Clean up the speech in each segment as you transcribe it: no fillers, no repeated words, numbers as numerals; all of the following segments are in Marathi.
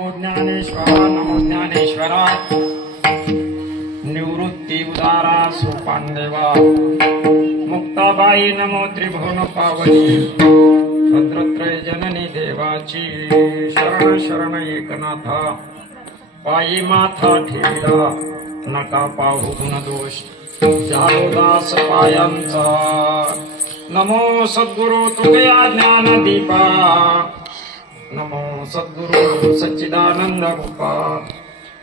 नमो ज्ञानेश्वरा निवृत्ती उदारा सोपानदेवा मुक्ताबाई नमो त्रिभुवन पावनी भद्रत्रय जननी देवाची शरण शरण एकनाथा पायी माथा ठेविला नका पाहू गुणदोष झालो दास पायांचा नमो सद्गुरु तुझ्या ज्ञान दीपा नमो सद्गुरु सच्चिदानंद रूपा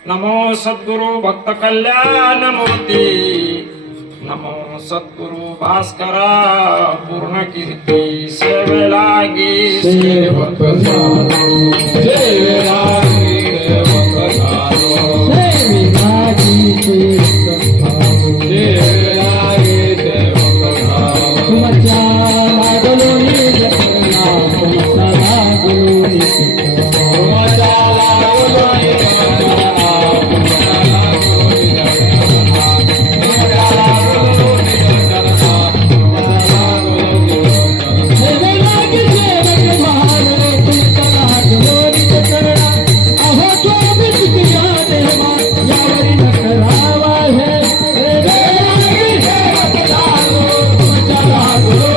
नमो सद्गुरु भक्त कल्याण मूर्ती नमो सद्गुरु भास्करा पूर्ण कीर्ती सेवेलागी सेवक झालो सेवेलागी सेवक झालो सेवेलागी सेवक झालो सेवेलागी सेवक झालो तुमच्या लागलो रे जगना तुमचा लागलो रे तुमच्या लागलो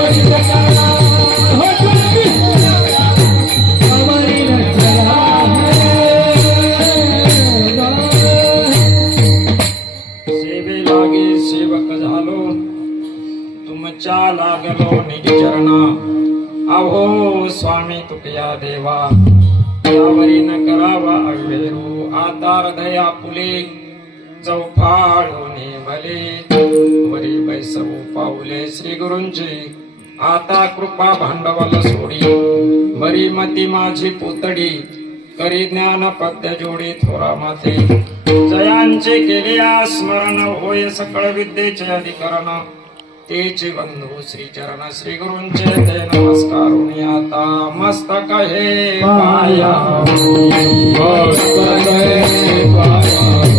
रे लागलो निज चरणा अहो स्वामी तुकया देवा यावरी न करावा अवेरू आता हृदया पुले चौफाळूने भले वरी बैसवू पाऊले श्री गुरूंची आता कृपा भांडवल सोडी बरी मती माझी पुतडी करी ज्ञान पद्य जोडी थोरा माथे जयांचे केले स्मरण होय सकळ विद्येचे अधिकरण तेचे बंधू श्री चरण श्री गुरूंचे ते नमस्कारुणी आता मस्तक हे पाया मस्तक हे पाया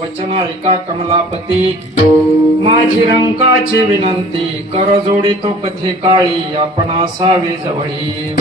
वचन ऐका कमलापती माझी रंकाची विनंती कर जोडी तो कथे काळी आपण असावे जवळी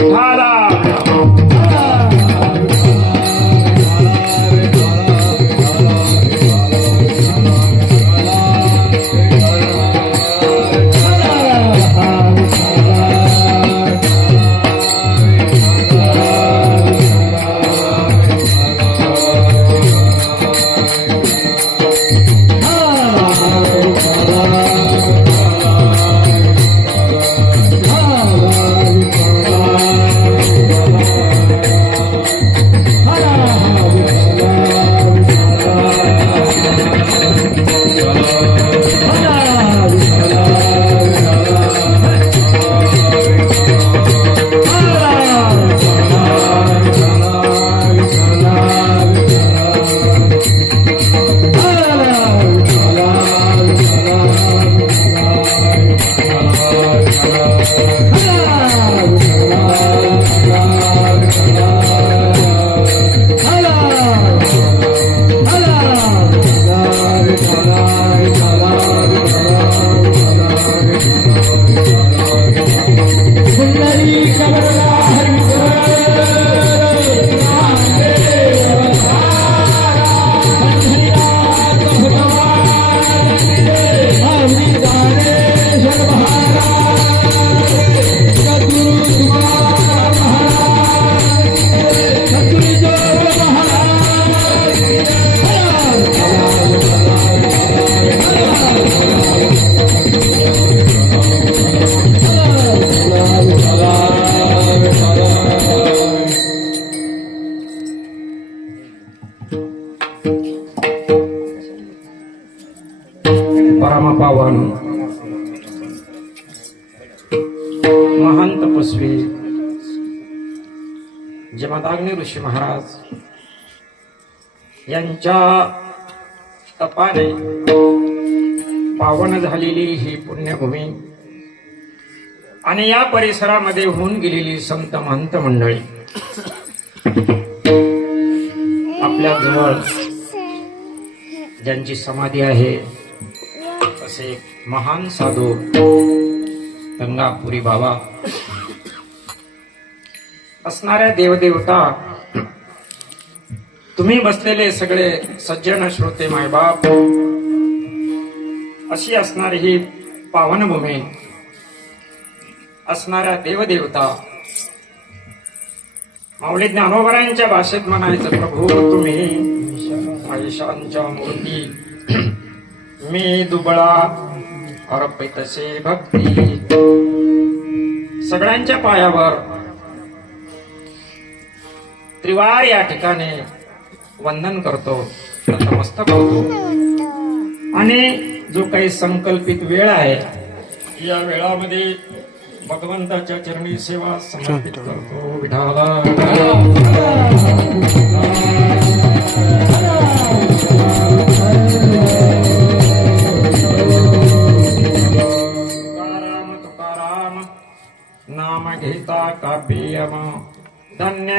परमपावन महान तपस्वी जमदाग्नी ऋषी महाराज यांच्या तपाने पावन झालेली ही पुण्यभूमी आणि या परिसरामध्ये होऊन गेलेली संत महंत मंडळी आपल्या जवळ ज्यांची समाधी आहे असे महान साधू गंगापुरी बाबा असणाऱ्या देवदेवता तुम्ही बसलेले सगळे सज्जन श्रोते मायबाप अशी असणारी ही पावनभूमी असणाऱ्या देवदेवता माऊली ज्ञानोबरांच्या भाषेत म्हणायचं प्रभू तुम्ही महिषांच्या मूर्ती मी दुबळा अर्पितसे भक्ती सगळ्यांच्या पायावर त्रिवार या ठिकाणी वंदन करतो नतमस्तक होतो आणि जो काही संकल्पित वेळ आहे या वेळामध्ये भगवंताच्या चरणी सेवा समर्पित करतो विठाला तुकाराम नाम घेता काव्यम धन्य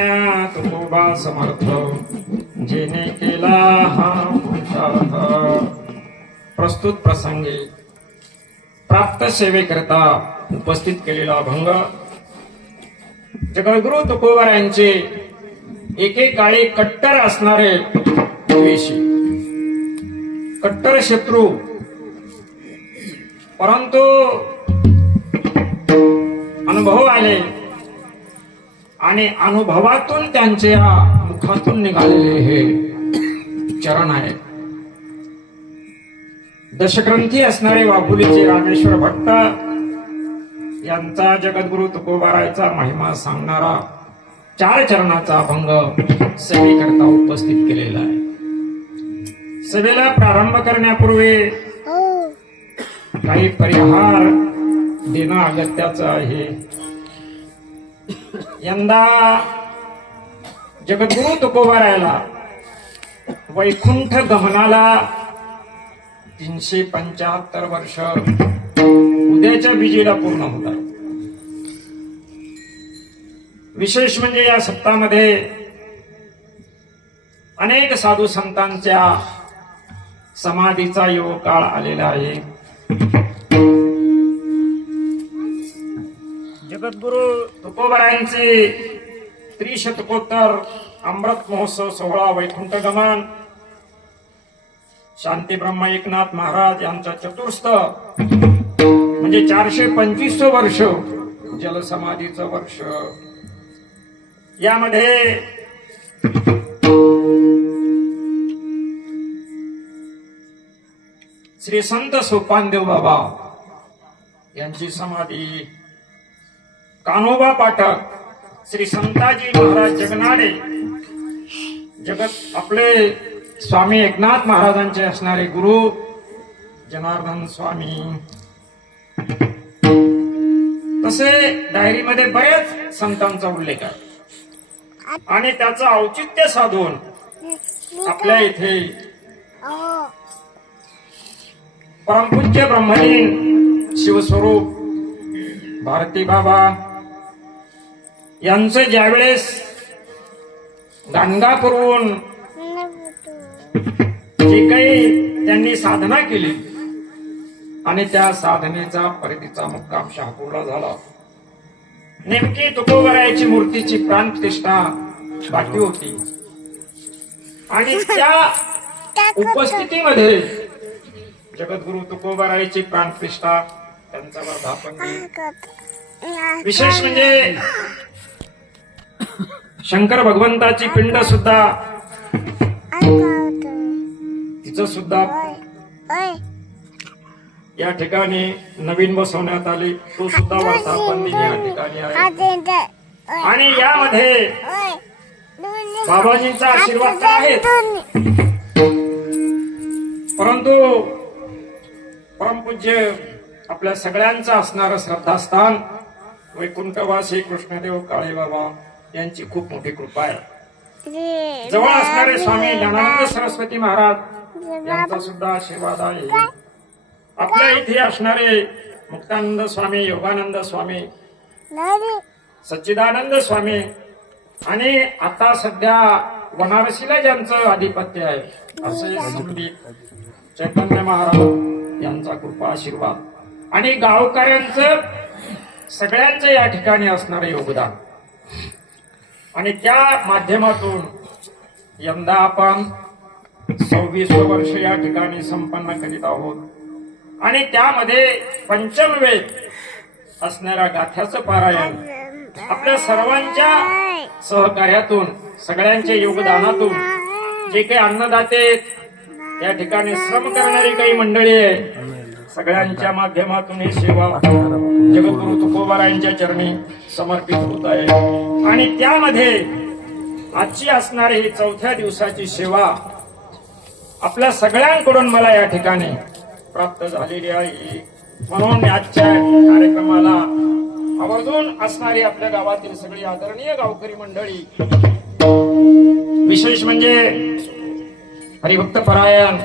तुकोबा समर्थ जेने केला हा पुरुषार्थ प्रस्तुत प्रसंगी प्राप्त सेवेकरता उपस्थित केलेला अभंग जगद्गुरु तुकोबारायांचे एकेकाळी कट्टर असणारे द्वेषी कट्टर शत्रू परंतु अनुभव आले आणि अनुभवातून त्यांच्या मुखातून निघालेले हे चरण आहेत दशग्रंथी असणारे वाघुलीचे रामेश्वर भट्ट यांचा जगद्गुरु तुकोबारायचा महिमा सांगणारा 4 चरणाचा अभंग सभेकरता उपस्थित केलेला आहे सभेला प्रारंभ करण्यापूर्वी काही परिहार देणं अगत्याचं आहे यंदा जगद्गुरु तुकोबारायला वैकुंठ गमनाला 375 वर्ष उद्याच्या बीजेला पूर्ण होतात विशेष म्हणजे या सप्ताहामध्ये अनेक साधू संतांच्या समाधीचा योग काळ आलेला आहे जगद्गुरु तुकोबारायांचे त्रिशतकोत्तर अमृत महोत्सव सोहळा वैकुंठ गमन शांती ब्रह्म एकनाथ महाराज यांचा चतुर्थ म्हणजे 425 वर्ष जलसमाधीचं वर्ष यामध्ये श्री संत सोपानदेव बाबा यांची समाधी कान्होबा पाठक श्री संताजी महाराज जगनाडे जगत आपले स्वामी एकनाथ महाराजांचे असणारे गुरु जनार्दन स्वामी तसे डायरीमध्ये बरेच संतांचा उल्लेख आहे आणि त्याचं औचित्य साधून आपल्या इथे परमपूज्य ब्रह्मलीन शिवस्वरूप भारती बाबा यांचे ज्यावेळेस गाणगापूरहून जी काही त्यांनी साधना केली आणि त्या साधनेचा परतीचा मुक्काम शहापूरला झाला नेमकी तुकोबारायाची मूर्तीची प्राणप्रतिष्ठा बाकी होती आणि त्या उपस्थितीमध्ये जगद्गुरु तुकोबारायाची प्राणप्रतिष्ठा त्यांचा वर्धापन विशेष म्हणजे शंकर भगवंताची पिंड सुद्धा तिचं सुद्धा या ठिकाणी नवीन बसवण्यात आली तो सुद्धा वर्धापन दिन या ठिकाणी आहे आणि यामध्ये बाबाजींचा आशीर्वाद तर आहे परंतु परमपूज्य आपल्या सगळ्यांचं असणारं श्रद्धास्थान वैकुंठवासी कृष्णदेव काळे बाबा यांची खूप मोठी कृपा आहे. जवळ असणारे स्वामी ज्ञानानंद सरस्वती महाराज यांचा सुद्धा आशीर्वाद आहे. आपल्या इथे असणारे मुक्तानंद स्वामी, योगानंद स्वामी, सच्चिदानंद स्वामी आणि आता सध्या बनारसीला ज्यांचं आधिपत्य आहे असे संबित चैतन्य महाराज यांचा कृपा आशीर्वाद आणि गावकऱ्यांचं सगळ्यांचं या ठिकाणी असणारं योगदान आणि त्या माध्यमातून यंदा आपण 26 वर्ष या ठिकाणी संपन्न करीत आहोत आणि त्यामध्ये पंचम वेद असणाऱ्या गाथ्याचं पारायण आपल्या सर्वांच्या सहकार्यातून सगळ्यांच्या योगदानातून जे काही अन्नदाते या ठिकाणी श्रम करणारी काही मंडळी आहे सगळ्यांच्या माध्यमातून ही सेवा जगद्गुरु तुकोबारायांच्या चरणी समर्पित होत आहे आणि त्यामध्ये आजची असणारी ही 4थ्या दिवसाची सेवा आपल्या सगळ्यांकडून मला या ठिकाणी प्राप्त झालेली आहे. म्हणून आजच्या कार्यक्रमाला आवर्जून असणारी आपल्या गावातील सगळी आदरणीय गावकरी मंडळी, विशेष म्हणजे हरिभक्त परायण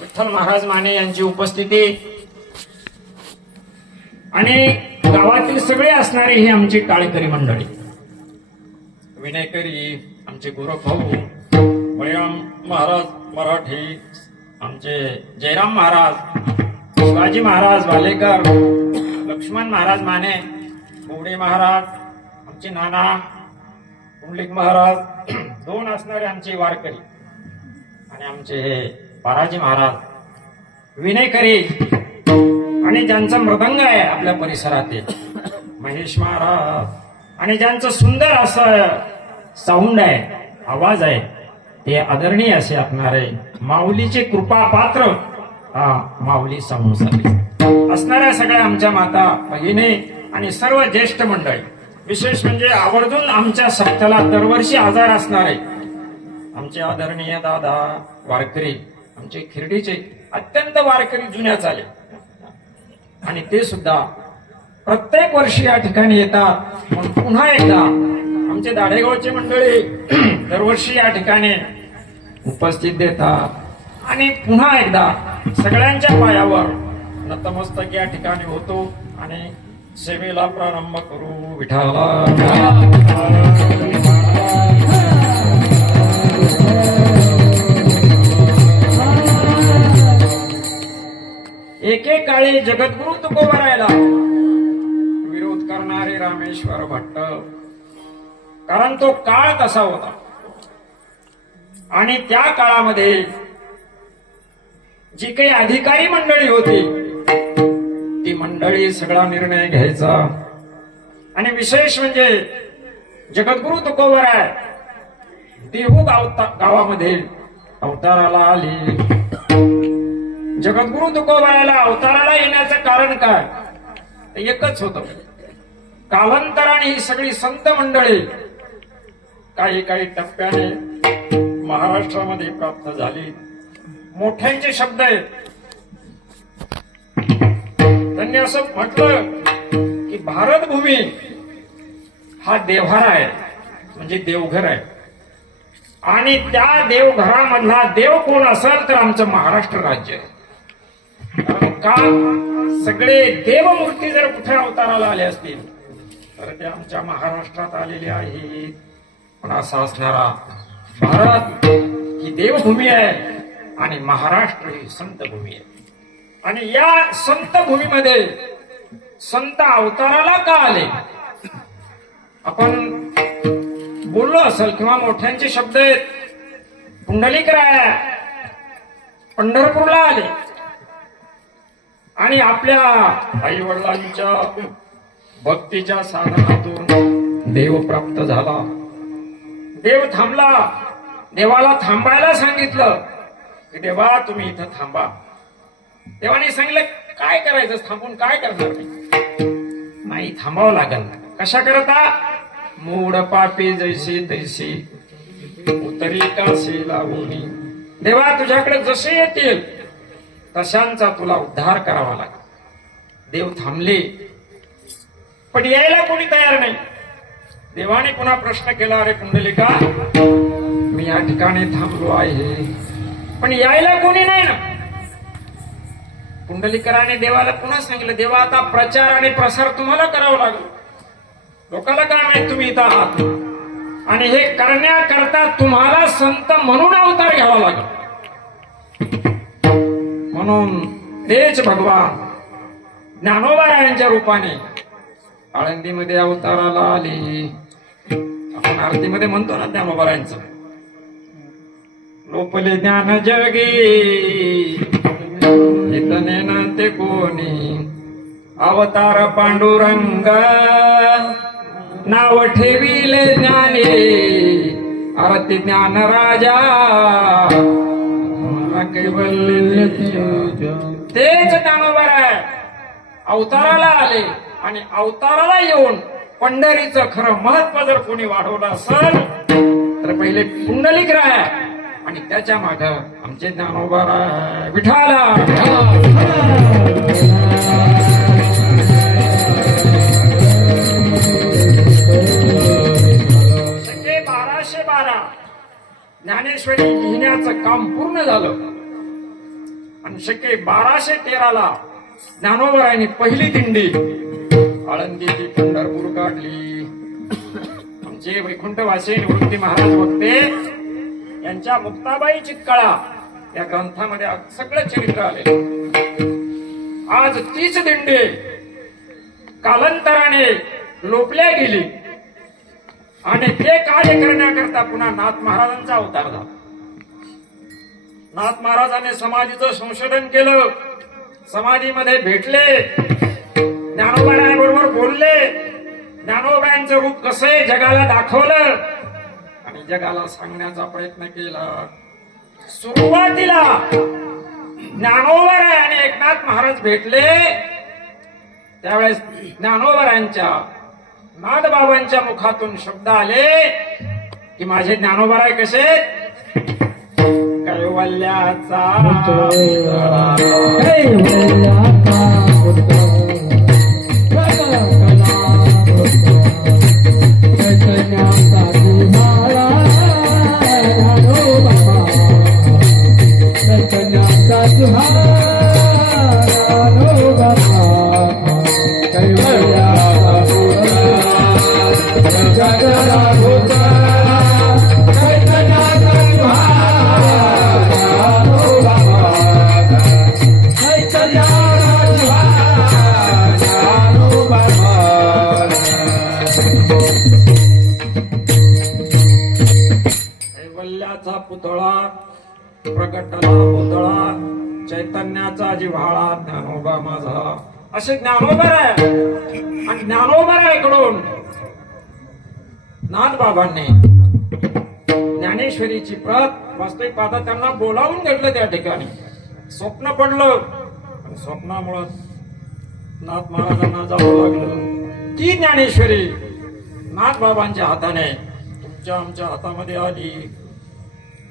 विठ्ठल महाराज माने यांची उपस्थिती आणि गावातील सगळे असणारी ही आमची टाळकरी मंडळी, विनयकरी आमचे गोरख भाऊ, बळीराम महाराज मराठी, आमचे जयराम महाराज, शिवाजी महाराज वालेकर, लक्ष्मण महाराज माने, बोडे महाराज, आमचे नाना कुंडलिक महाराज, 2 असणारे आमचे वारकरी आणि आमचे पाराजी महाराज, विनयकरी आणि ज्यांचा मृदंग आहे आपल्या परिसरातील महेश महाराज आणि ज्यांचं सुंदर असं साऊंड आहे, आवाज आहे, ते आदरणीय असे असणारे माऊलीचे कृपा पात्र माऊली समूह असणाऱ्या सगळ्या आमच्या माता भगिनी आणि सर्व ज्येष्ठ मंडळी, विशेष म्हणजे आवर्जून आमच्या सप्ताला दरवर्षी आजार असणारे आमचे आदरणीय दादा वारकरी, आमचे खिरडीचे अत्यंत वारकरी जुन्या चाले आणि ते सुद्धा प्रत्येक वर्षी या ठिकाणी येतात. पण पुन्हा एकदा आमचे दाढेगावचे मंडळी दरवर्षी या ठिकाणी उपस्थित देतात आणि पुन्हा एकदा सगळ्यांच्या पायावर नतमस्तक या ठिकाणी होतो आणि सेवेला प्रारंभ करू. विठाला एकेकाळी जगद्गुरु तुकोबारायला विरोध करणारे रामेश्वर भट्ट, कारण तो काळ कसा होता आणि त्या काळामध्ये जी काही अधिकारी मंडळी होती ती मंडळी सगळा निर्णय घ्यायचा आणि विशेष म्हणजे जगद्गुरु तुकोबाराय देहू गावामध्ये अवताराला आली. जगद्गुरु तुकोबारायला अवताराला येण्याचं कारण काय? एकच होतं, कालांतराने ही सगळी संत मंडळी काही काही टप्प्याने महाराष्ट्रामध्ये प्राप्त झाली. मोठ्यांचे शब्द आहेत, त्यांनी असं म्हटलं की भारतभूमी हा देव्हारा आहे, म्हणजे देवघर आहे आणि त्या देवघरामधला देव कोण असेल तर आमचं महाराष्ट्र राज्य आहे. का सगळे देवमूर्ती जर कुठे अवताराला आले असतील तर ते आमच्या महाराष्ट्रात आलेले आहेत. पण असा असणारा भारत ही देवभूमी आहे आणि महाराष्ट्र ही संत भूमी आहे आणि या संत भूमीमध्ये संत अवताराला का आले आपण बोललो असेल किंवा मोठ्यांचे शब्द आहेत. पुंडलिकराय पंढरपूरला आले आणि आपल्या आई वडिलांच्या भक्तीच्या साधनातून देव प्राप्त झाला. देव थांबला, देवाला थांबायला सांगितलं की देवा तुम्ही इथं थांबा. देवाने सांगितलं काय करायचं, थांबून काय करणार नाही, थांबावं लागल. कशा करता? मूड पापी जैसी तैसी उतरी कासे लावणी. देवा तुझ्याकडे जसे येतील तशांचा तुला उद्धार करावा लागला. देव थांबले, पण यायला कोणी तयार नाही. देवाने पुन्हा प्रश्न केला, अरे पुंडलिका, मी या ठिकाणी थांबलो आहे, पण यायला कोणी नाही ना. पुंडलिकराने देवाला पुन्हा सांगितलं, देवा आता प्रचार आणि प्रसार तुम्हाला करावा लागेल. लोकांना काय माहित तुम्ही इथं आहात, आणि हे करण्याकरता तुम्हाला संत म्हणून अवतार घ्यावा लागेल. म्हणून तेच भगवान ज्ञानोबारायांच्या रूपाने आळंदीमध्ये अवताराला आले. आपण आरतीमध्ये म्हणतो ना ज्ञानोबारायांचं, लोपले ज्ञान जगी इतने ना ते कोणी, अवतार पांडुरंग नाव ठेविले ज्ञाने, आरती ज्ञान राजा कैवल्य. तेच ज्ञानोबा आहे अवताराला आले, आणि अवताराला येऊन पंढरीचं खरं महत्व जर कोणी वाढवलं असेल तर पहिले पुंडलिक राय, आणि त्याच्या माग आमचे ज्ञानोबा राय विठाला. शके 1212 ज्ञानेश्वरी लिहिण्याचं काम पूर्ण झालं, आणि शके 1213 ज्ञानोबारायांनी पहिली दिंडी आळंदीची पंढरपूर काढली. आमचे वैकुंठवासी निवृत्ती महाराज वक्ते यांच्या मुक्ताबाई चित्काळा या ग्रंथामध्ये सगळं चरित्र आले. आज तीच दिंडी कालांतराने लोपल्या गेली, आणि ते कार्य करण्याकरता पुन्हा नाथ महाराजांचा अवतार झाला. नाथ महाराजांनी समाधीचं संशोधन केलं, समाधीमध्ये भेटले, ज्ञानोबारायांबरोबर बोलले, ज्ञानोबायांचं रूप कसं आहे जगाला दाखवलं, आणि जगाला सांगण्याचा प्रयत्न केला. सुरुवातीला ज्ञानोबाराय आणि एकनाथ महाराज भेटले त्यावेळेस ज्ञानोबारायांच्या नाथबाबांच्या मुखातून शब्द आले की माझे ज्ञानोबाराय कसे, कैवल्याचा पुतळा प्रकटला पुतळा, चैतन्याचा जिव्हाळा ज्ञानोबा माझा, असे ज्ञानोबाराय. आणि ज्ञानोबारायकडून नाथबाबांनी ज्ञानेश्वरीची प्रत वास्तविक पाहता त्यांना बोलावून घेतलं. त्या ठिकाणी स्वप्न पडलं, आणि स्वप्नामुळं नाथ महाराजांना जावं लागलं. ती ज्ञानेश्वरी नाथबाबांच्या हाताने तुमच्या आमच्या हातामध्ये आली.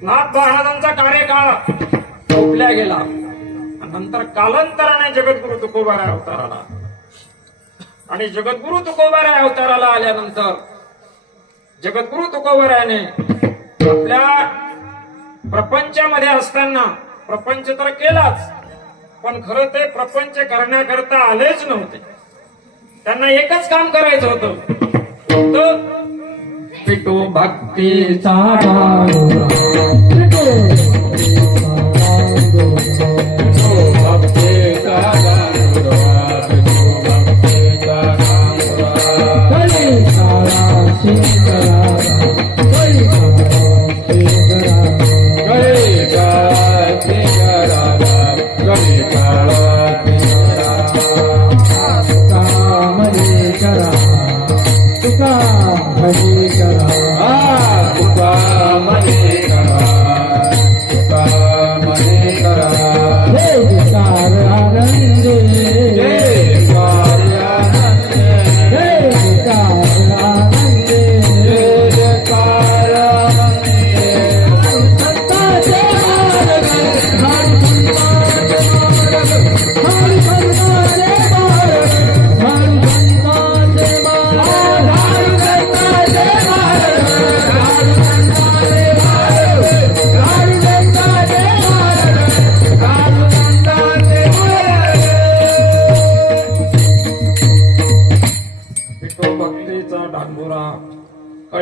नाथ महाराजांचा कार्यकाळ झोपल्या गेला, नंतर कालांतराने जगद्गुरु तुकोबाराय अवताराला, आणि जगद्गुरु तुकोबाराय अवताराला आल्यानंतर जगद्गुरु तुकोबारायाने आपल्या प्रपंचामध्ये असताना प्रपंच तर केलाच, पण खरं ते प्रपंच करण्याकरता आलेच नव्हते. त्यांना एकच काम करायचं होतं, पिटू भक्तीचा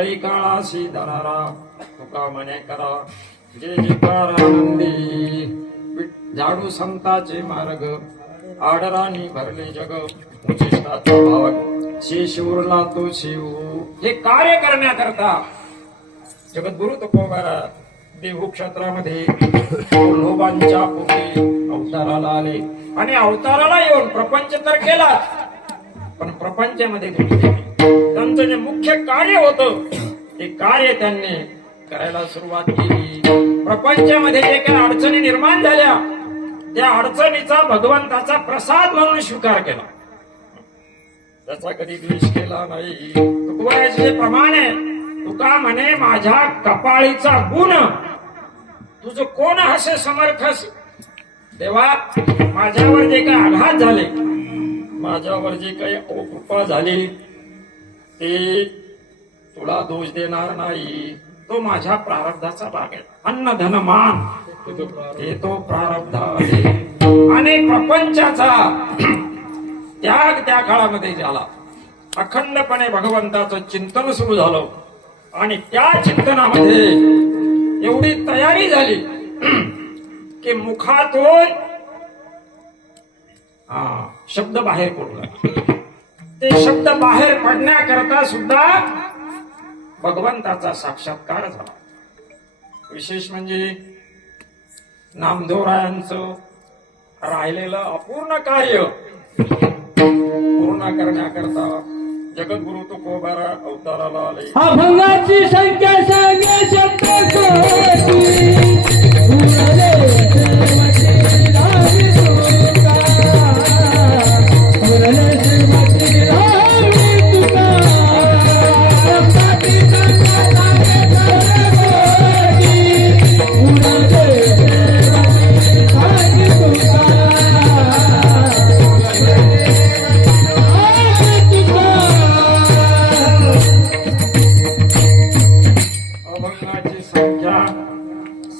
कळी काळाशी धरारा तुका म्हणे करा जे जिकार आनंदी झाडू संताचे मार्ग आडराणी भरले जग उचिष्टाचा भावक शिवरला तो शिव हे कार्य करण्याकरता जगद्गुरु तुकोबारा देहू क्षेत्रामध्ये लोभांच्या पोटी अवताराला आले आणि अवताराला येऊन प्रपंच तर केला पण प्रपंचामध्ये त्यांचं जे मुख्य कार्य होतं ते कार्य त्यांनी करायला सुरुवात केली. प्रपंचामध्ये जे काही अडचणी निर्माण झाल्या त्या अडचणीचा भगवंताचा प्रसाद म्हणून स्वीकार केला. त्याचा कधी द्वेष केला नाही. तुकोबाराचे जे प्रमाण आहे तुका म्हणे माझ्या कपाळीचा गुण तुझं कोण हसे समर्थस तेव्हा माझ्यावर जे काही आघात झाले माझ्यावर जे काही कृपा झाली ते तुला दोष देणार नाही. तो माझ्या प्रारब्धाचा भाग आहे. अन्न धन मान हे तो प्रारब्ध आहे आणि प्रपंचाचा त्याग त्या काळामध्ये झाला. अखंडपणे भगवंताचं चिंतन सुरू झालं आणि त्या चिंतनामध्ये एवढी तयारी झाली की मुखातून शब्द बाहेर पडला. ते शब्द बाहेर पडण्याकरता सुद्धा भगवंताचा साक्षात्कार झाला. विशेष म्हणजे नामदेवरायांचं राहिलेलं अपूर्ण कार्य पूर्ण करण्याकरता जगद्गुरु तुकोबारा अवताराला आले. अभंगाची संख्या सांगे शब्द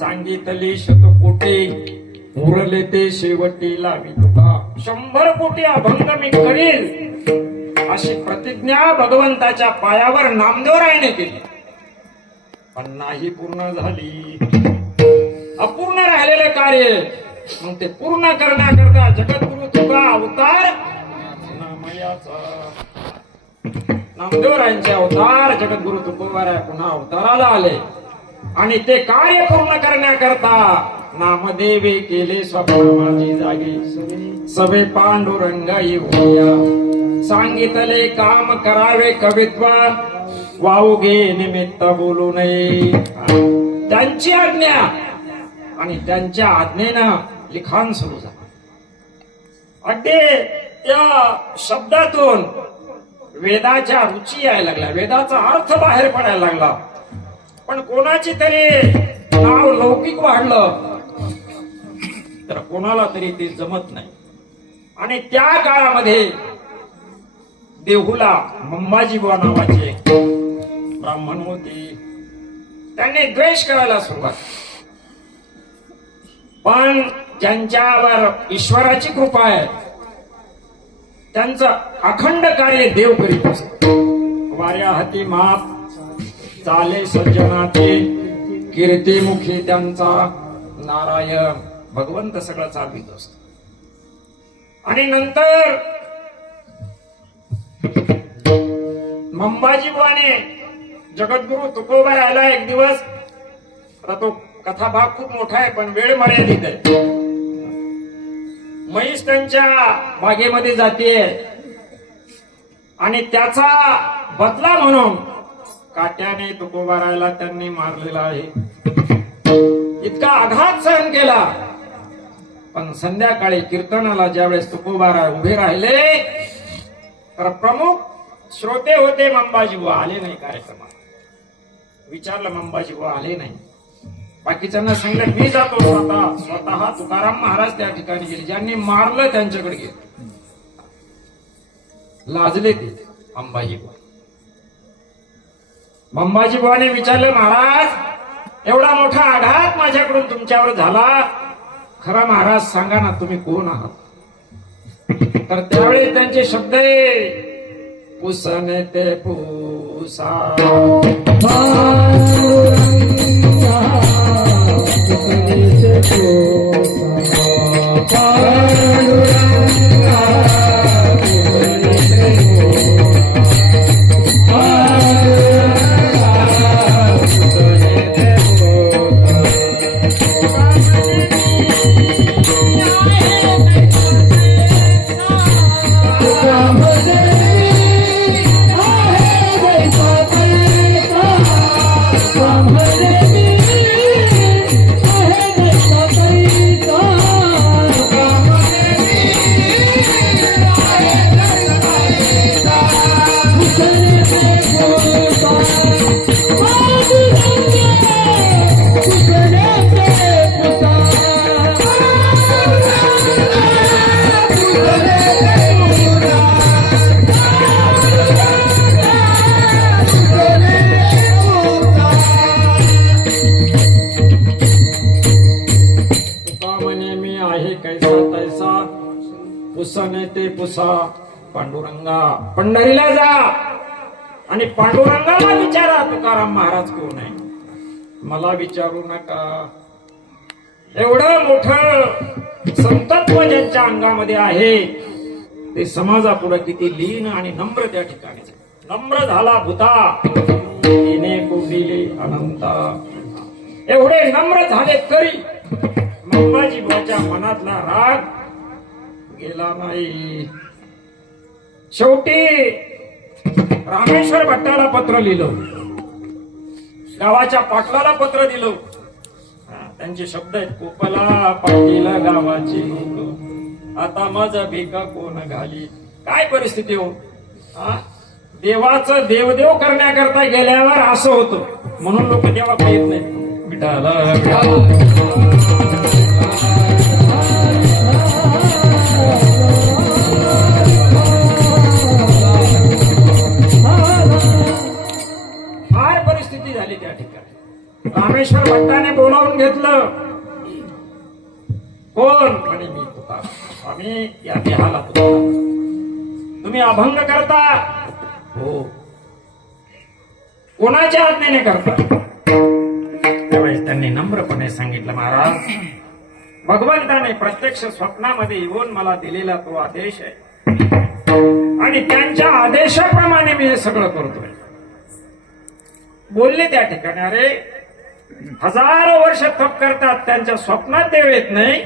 सांगितली शतकोटी उरले ते शेवटी लावी तुका 100 कोटी अभंग मी करील अशी प्रतिज्ञा भगवंताच्या पायावर नामदेवरायाने केली पण नाही पूर्ण झाली. अपूर्ण राहिलेले कार्य मग ते पूर्ण करण्याकरता जगद्गुरु तुका अवतार नामदेवरायांचे अवतार जगद्गुरु तुकोबारा पुन्हा अवताराला आले आणि ते कार्य पूर्ण करण्याकरता नामदेवे केले स्वप्न माझी जागी सवे पांडुरंग येऊया सांगितले काम करावे कवित्व वाऊगे निमित्त बोलू नये. त्यांची आज्ञा आणि त्यांच्या आज्ञेनं लिखाण सुरू झालं. अगदी त्या शब्दातून वेदाच्या रुची यायला लागल्या वेदाचा अर्थ बाहेर पडायला लागला पण कोणाची तरी नाव लौकिक वाढलं तर कोणाला तरी ते जमत नाही. आणि त्या काळामध्ये देहूला मंबाजीबुवा नावाचे ब्राह्मण होते. त्यांनी द्वेष करायला सुरुवात पण ज्यांच्यावर ईश्वराची कृपा आहे त्यांचं अखंड कार्य देव करीत असतो. वाऱ्या हाती माप चाले सज्जनाचे कीर्तिमुखी त्यांचा नारायण भगवंत सगळं चालवित असतो. आणि नंतर मंबाजीबुवाने जगद्गुरु तुकोबारायला एक दिवस तो कथाभाग खूप मोठा आहे पण वेळ मर्यादित आहे. म्हैस त्यांच्या बागेमध्ये जातीये आणि त्याचा बदला म्हणून काट्याने तुकोबारायला त्यांनी मारलेला आहे. इतका आघात सहन केला पण संध्याकाळी कीर्तनाला ज्यावेळेस तुकोबाराय उभे राहिले तर प्रमुख श्रोते होते मंबाजीबुवा आले नाही कार्यक्रमात. विचारलं मंबाजीबुवा आले नाही. बाकीच्यांना सांगितलं मी जातो स्वतः तुकाराम महाराज त्या ठिकाणी गेले. ज्यांनी मारलं त्यांच्याकडे गेले. लाजले ते अंबाजीबुवा. मंबाजीबुवाने विचारलं महाराज एवढा मोठा आघात माझ्याकडून तुमच्यावर झाला खरा महाराज सांगा ना तुम्ही कोण आहात. तर त्यावेळी त्यांचे शब्द पुसने ते पुसा पुसणे ते पुसा पांडुरंगा पंढरीला जा आणि पांडुरंगाला विचारा तुकाराम महाराज कोण आहे. मला विचारू नका. एवढं मोठं संतत्व ज्यांच्या अंगामध्ये आहे ते समाजापुढे किती लीन आणि नम्र त्या ठिकाणी. नम्र झाला भूता तिने कोंडिले अनंता. एवढे नम्र झाले तरी मंबाजी बुवाच्या मनातला राग गेला नाही. शेवटी रामेश्वर भट्टाला पत्र लिहिलं, गावाच्या पाटलाला पत्र दिलं. त्यांचे शब्द आहेत, कोपला पाटीला गावाची आता माझा भिका कोण घाली. काय परिस्थिती हो. देवाचं देवदेव करण्याकरता गेल्यावर असं होतं म्हणून लोक देवाकडे येत नाही. फार परिस्थिती झाली त्या ठिकाणी. रामेश्वर भट्टाने बोलावून घेतलं. कोण म्हणे मी तुकाराम स्वामी या देहाला तुम्ही अभंग करता. हो. कोणाच्या आज्ञेने करता. त्यावेळेस त्यांनी नम्रपणे सांगितलं, महाराज भगवंताने प्रत्यक्ष स्वप्नामध्ये येऊन मला दिलेला तो आदेश आहे आणि त्यांच्या आदेशाप्रमाणे मी हे सगळं करतोय. बोलले त्या ठिकाणी, अरे हजारो वर्ष तप करतात त्यांच्या स्वप्नात देव येत नाही.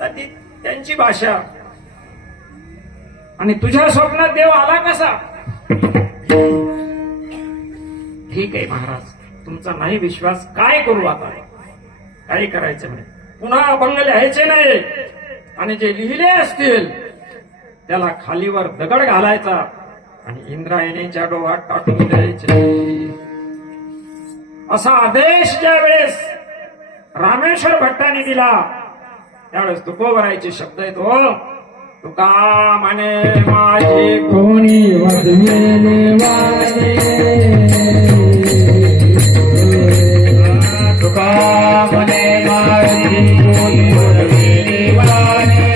तर ती त्यांची भाषा आणि तुझ्या स्वप्नात देव आला कसा. ठीक आहे महाराज, तुमचा नाही विश्वास, काय करू आता. काही करायचं नाही. पुन्हा अभंग लिहायचे नाही आणि जे लिहिले असतील त्याला खालीवर दगड घालायचा आणि इंद्रायणीच्या डोहात टाकून द्यायचे. असा आदेश ज्या वेळेस रामेश्वर भट्टाने दिला त्यावेळेस तुकोबरायचे शब्द आहेत. हो तुका म्हणे माझी कोणी वदविले वाणे, तुका म्हणे माझी कोणी वदविले वाणे.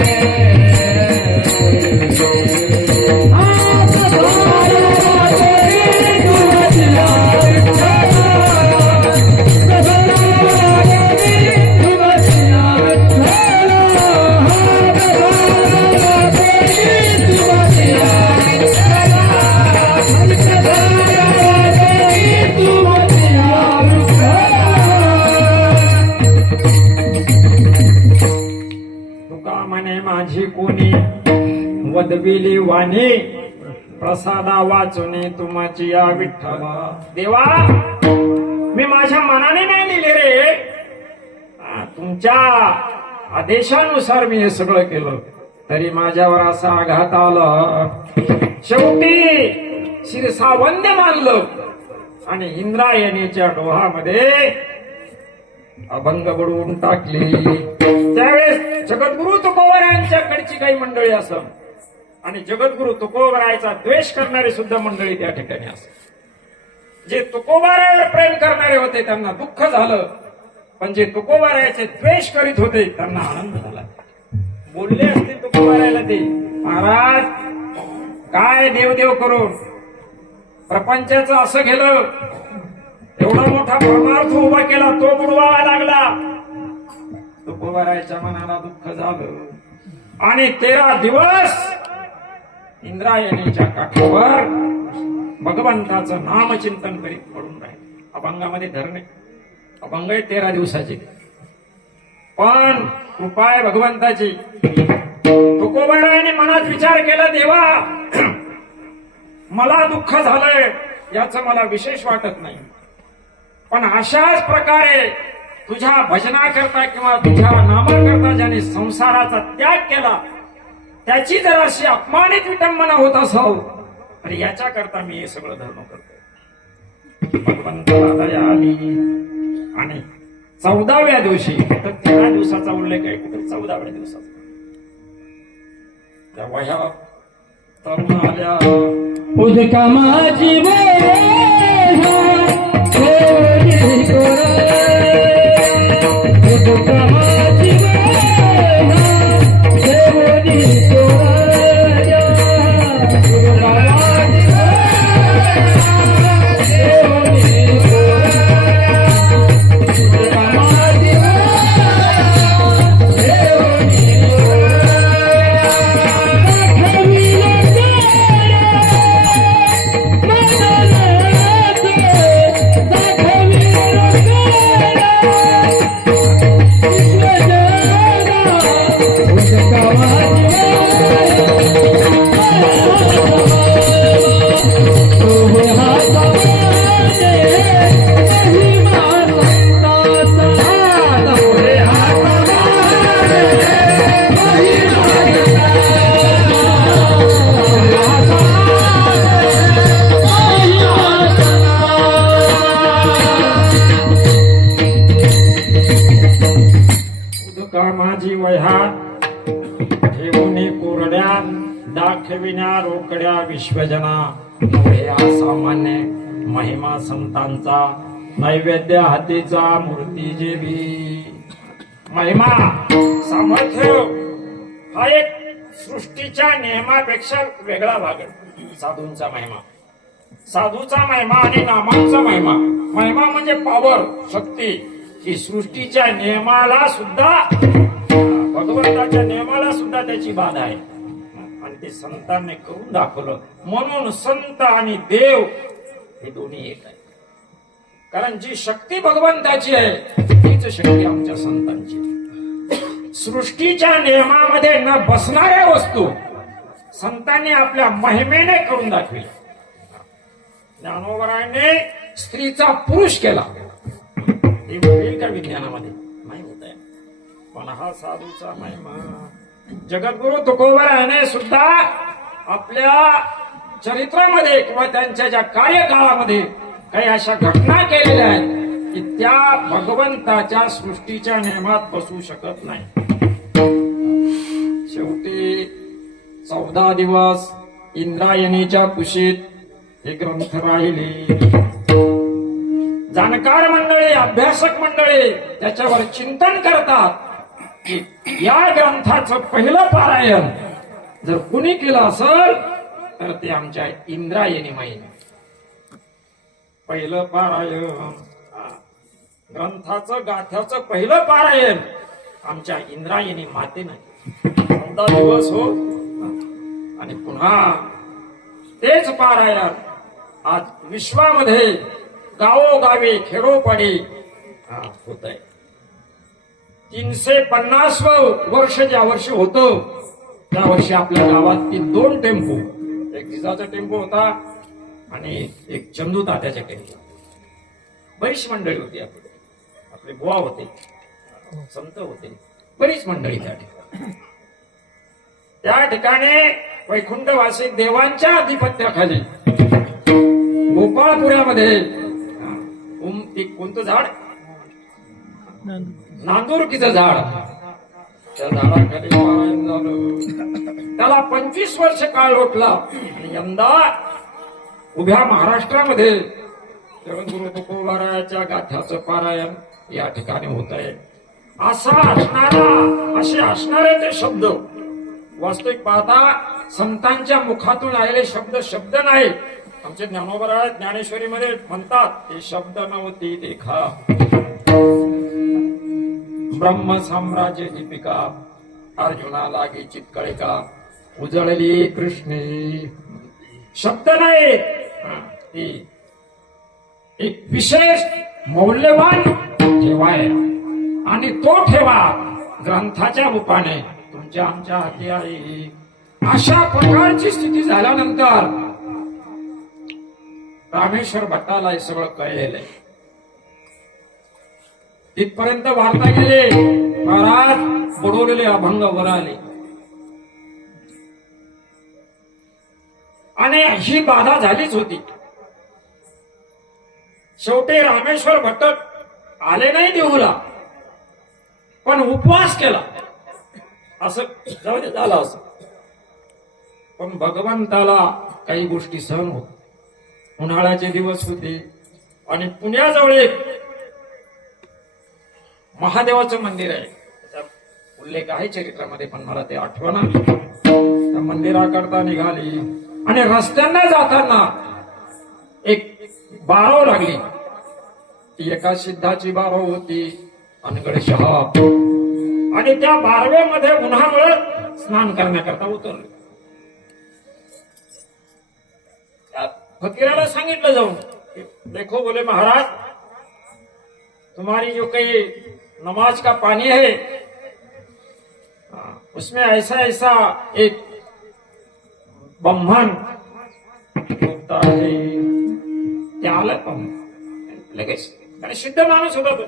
माझी कोणी वदविली वाणी, प्रसादा वाचुने तुमाची या विठ्ठला. देवा मी माझ्या मनाने नाही लिहिले रे, तुमच्या आदेशानुसार मी हे सगळं केलं. तरी माझ्यावर असा आघात आला. शेवटी शिरसावंद्य मानलं आणि इंद्रायणीच्या डोहामध्ये अभंग बुडवून टाकली. त्यावेळेस जगद्गुरु तुकोबरायांच्याकडची काही मंडळी असं आणि जगद्गुरु तुकोबरायाचा द्वेष करणारी सुद्धा मंडळी त्या ठिकाणी असं. जे तुकोबरायावर प्रेम करणारे होते त्यांना दुःख झालं, पण जे तुकोबरायाचे द्वेष करीत होते त्यांना आनंद झाला. बोलले असते तुकोबरायाला ते, महाराज काय देवदेव करून प्रपंचाचं असं गेलं, एवढा मोठा परमार्थ उभा केला, तो बुडवावा लागला. तुकोबारायच्या मनाला दुःख झालं आणि 13 दिवस इंद्रायणीच्या काठावर भगवंताचं नामचिंतन करीत पडून राहिले. अभंगामध्ये धरणे अभंग आहे 13 दिवसाचे, पण कृपा आहे भगवंताची. तुकोबारायाने मनात विचार केला, देवा मला दुःख झालंय याचं मला विशेष वाटत नाही, पण अशाच प्रकारे तुझ्या भजनाकरता किंवा तुझ्या नामाकरता ज्याने संसाराचा त्याग केला त्याची जर अशी अपमानित विटंबना होत असाव तर याच्याकरता मी हे सगळं धर्म करतोय. भगवंताला दया आली आणि 14व्या दिवशी, तर 13 दिवसाचा उल्लेख आहे, कुठे 14व्या दिवसाचा, तेव्हा ह्या तरुण आल्या. उदका माझी माझी वह्या ठेवणे कोरड्या, दाखविण्या रोकड्या विश्वजना. हे असामान्य महिमा संतांचा, नैवेद्य हातीचा मूर्ती जेवी. महिमा सामर्थ्य हा एक सृष्टीच्या नियमापेक्षा वेगळा भाग आहे. साधूंचा महिमा, साधूचा महिमा आणि नामांचा महिमा. महिमा म्हणजे पॉवर, शक्ती. ही सृष्टीच्या नियमाला सुद्धा, भगवंताच्या नियमाला सुद्धा त्याची बाधा आहे आणि ते संतांनी करून दाखवलं. म्हणून संत आणि देव हे दोन्ही एक आहे. कारण जी शक्ती भगवंताची आहे तीच शक्ती आमच्या संतांची. सृष्टीच्या नियमामध्ये न बसणाऱ्या वस्तू संतांनी आपल्या महिमेने करून दाखविल्या. ज्ञानोबराने स्त्रीचा पुरुष केला, हे होईल का विज्ञानामध्ये? नाही होत आहे. पण हा साधूचा महिमा. जगद्गुरु तुकोबारायाने सुद्धा आपल्या चरित्रामध्ये किंवा त्यांच्या ज्या कार्यकाळामध्ये काही अशा घटना केलेल्या आहेत की त्या भगवंताच्या सृष्टीच्या नियमात बसू शकत नाही. शेवटी 14 दिवस इंद्रायणीच्या कुशीत हे ग्रंथ राहिले. जाणकार मंडळी, अभ्यासक मंडळी त्याच्यावर चिंतन करतात की या ग्रंथाचं पहिलं पारायण जर कुणी केलं असेल तर ते आमच्या इंद्रायणी माईने. पहिलं पारायण, ग्रंथाचं गाथ्याचं पहिलं पारायण आमच्या इंद्रायणी मातेने. 14 दिवस हो, आणि पुन्हा तेच पारायण आज विश्वामध्ये गावोगावी खेडोपाडी होत आहे. 350 वर्ष ज्या वर्षी होतं त्या वर्षी आपल्या गावात 2 टेम्पो, एक जिजाचा टेम्पो होता आणि एक चंदू तात्याचा टेम्पो. बरीच मंडळी होती आपली, आपले बुवा होते, संत होते, बरीच मंडळी त्या ठिकाणी. त्या ठिकाणी वैकुंठवासी देवांच्या अधिपत्याखाली गोपाळपुऱ्यामध्ये ते कोणतं झाड, नांदुरकीचं झाड, त्या झाडाखाली पारायण झालं. त्याला 25 वर्ष काळ लोटला आणि यंदा उभ्या महाराष्ट्रामध्ये जगद्गुरु तुकोबारायाच्या गाथ्याचं पारायण या ठिकाणी होत आहे. असे असणारे ते शब्द वास्तविक पाहता संतांच्या मुखातून आलेले शब्द नाही, आमचे ज्ञानोबा ज्ञानेश्वरीमध्ये म्हणतात ते शब्द नव्हती देखा ब्रह्म साम्राज्य दीपिका अर्जुना लागे चितकळिका उजळली कृष्णे. शब्द नाही, ती एक विशेष मौल्यवान ठेवाय आणि तो ठेवा ग्रंथाच्या रूपाने तुमच्या आमच्या हाती आहे. अशा प्रकारची स्थिती झाल्यानंतर रामेश्वर भट्टाला हे सगळं कळलेलं आहे. तिथपर्यंत वार्ता गेले, महाराज बुडवलेले अभंग वर आले आणि ही बाधा झालीच होती. शेवटी रामेश्वर भट्ट आले नाही देऊला, पण उपवास केला. असं जाऊ दे, झालं असं. पण भगवंताला काही गोष्टी सहन होत. उन्हाळ्याचे दिवस होते आणि पुण्याजवळ एक महादेवाचं मंदिर आहे. त्याचा उल्लेख आहे चरित्रामध्ये, पण मला ते आठवना. त्या मंदिराकरता निघाली आणि रस्त्यांना जाताना एक बारव लागली. ती एका सिद्धाची बारव होती, अनगड शहा. आणि त्या बारवेमध्ये उन्हामुळे स्नान करण्याकरता उतरले. फकीराला सांगितलं जाऊन, देखो बोले महाराज, तुम्हारी जो कही नमाज का पानी है उसमें ऐसा ऐसा एक ब्रह्मन होता है. ते आलं पण लगेच, आणि सिद्ध माणूस होता तो.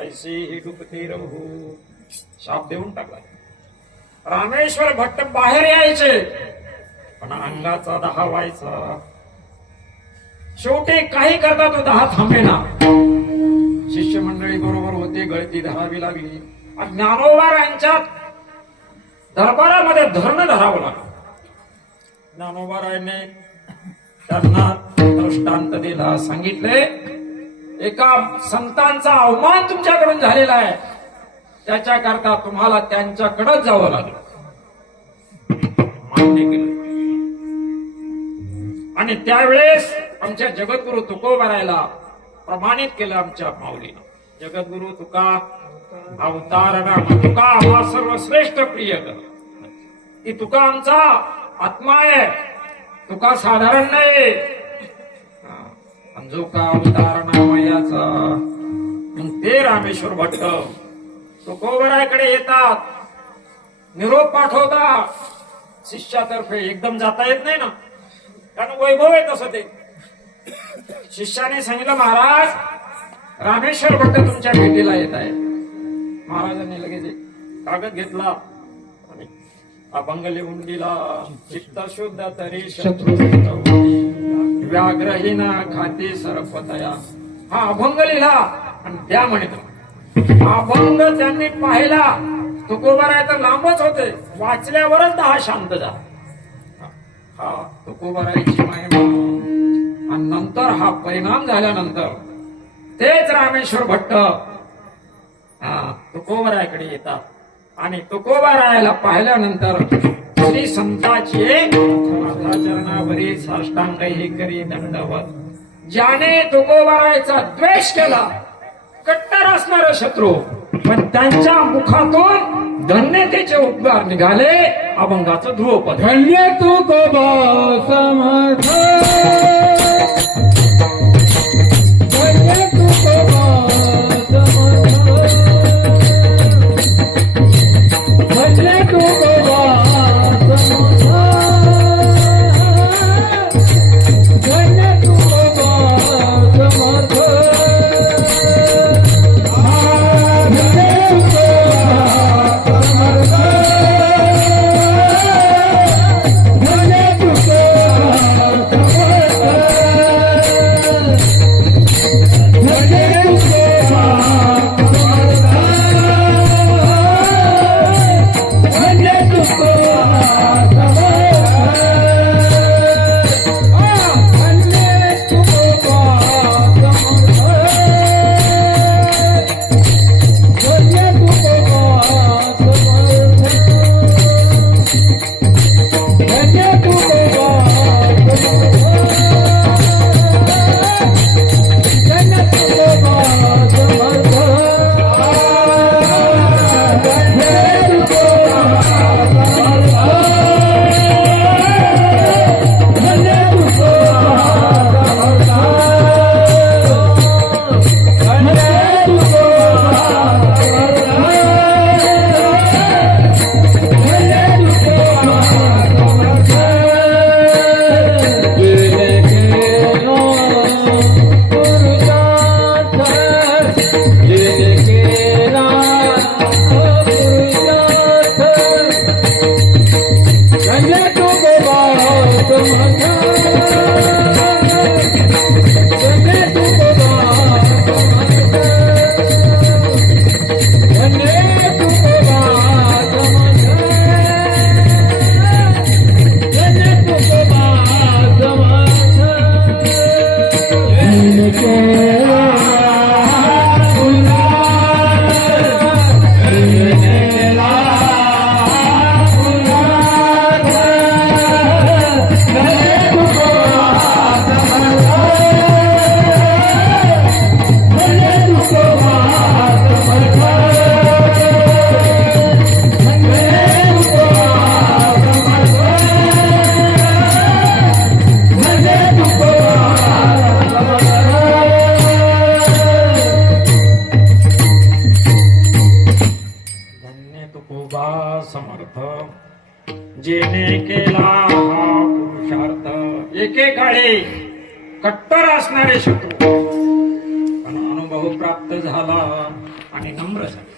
ऐसे ही डुबते रहू शाप देऊन टाकला. रामेश्वर भट्ट बाहेर यायचे, पण अंगाचा दहा व्हायचा. शेवटी काही करता तो दहा थांबेना. शिष्यमंडळी बरोबर होते, गळती धरावी लागली. ज्ञानोबा यांच्या दरबारामध्ये धरणं धरावं लागलं. ज्ञानोबारायांनी त्यांना दृष्टांत दिला, सांगितले एका संतांचा अवमान तुमच्याकडून झालेला आहे, त्याच्याकरता तुम्हाला त्यांच्याकडेच जावं लागलं. मान्य केलं. आणि त्यावेळेस आमच्या जगद्गुरु तुकोबारायला प्रमाणित केलं आमच्या माऊलीनं. जगद्गुरु तुका अवतार नाम तुका हा सर्वश्रेष्ठ प्रिय कर. ती तुका आमचा आत्मा आहे, तुका साधारण नाही. जो का अवतार नामयाचा. मग ते रामेश्वर भट्ट तुकोबरायकडे येतात, निरोप पाठवतात. शिष्यातर्फे एकदम जाता येत नाही ना, कारण वैभव आहे तसं. ते शिष्याने सांगितलं, महाराज रामेश्वर भट्ट तुमच्या भेटीला येत आहे. महाराजांनी लगेच कागद घेतला आणि अभंग लिहून दिला. चित्त शुद्ध तरी शत्रू व्याघ्रहीन खाते सरपतया. हा अभंग लिहिला आणि त्या म्हणतो. अभंग त्यांनी पाहिला. तुकोबाराय तर लांबच होते, वाचल्यावरच 10 शांत झाला. हा तुकोबारायची महिमा. आणि नंतर हा परिणाम झाल्यानंतर तेच रामेश्वर भट्ट तुकोबारायकडे येतात आणि तुकोबारायला पाहिल्यानंतर श्री संताची चरणावरी साष्टांग हे करी दंडवत. ज्याने तुकोबारायचा द्वेष केला, कट्टर असणार शत्रू, पण त्यांच्या मुखातून धन्यतेचे उद्गार निघाले. अभंगाचं ध्रुवपद. धन्य तुकोबा समर्थ, धन्य तुकोबा समर्थ, धन्य तुकोबा समर्थ, धन्य तुकोबा समर्थ. Yeah. तुकोबा समर्थ जेने केला हा पुरुषार्थ एकेकाळी कट्टर असणारे शत्रू पण अनुभव प्राप्त झाला आणि नम्र झाले.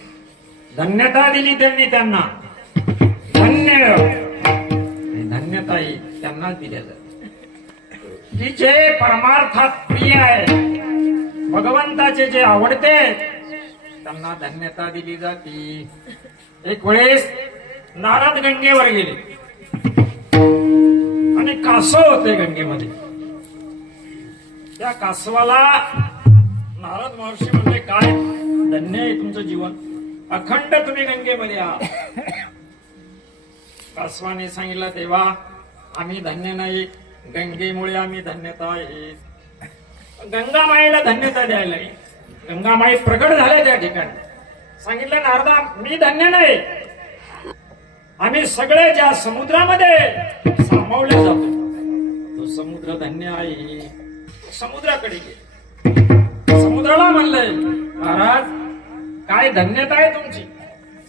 धन्यता दिली त्यांनी त्यांना धन्य आणि धन्यताही त्यांनाच दिल्या जाते की जे परमार्थात प्रिय आहे भगवंताचे जे आवडते त्यांना धन्यता दिली जाते. एक वेळेस नारद गंगेवर गेले आणि कासव होते गंगेमध्ये. त्या कासवाला नारद महर्षी म्हणले काय धन्य आहे तुमचं जीवन अखंड तुम्ही गंगेमध्ये आहात. कासवाने सांगितलं तेव्हा आम्ही धन्य नाही गंगेमुळे आम्ही धन्यता आहे. गंगामाईला धन्यता द्यायला आहे. गंगामाई प्रकट झाले त्या ठिकाणी सांगितलं नारदा मी धन्य नाही आम्ही सगळे ज्या समुद्रामध्ये सामावले जातो तो समुद्र धन्य आहे. समुद्राकडे गेले समुद्राला म्हणलंय महाराज काय धन्यता आहे तुमची.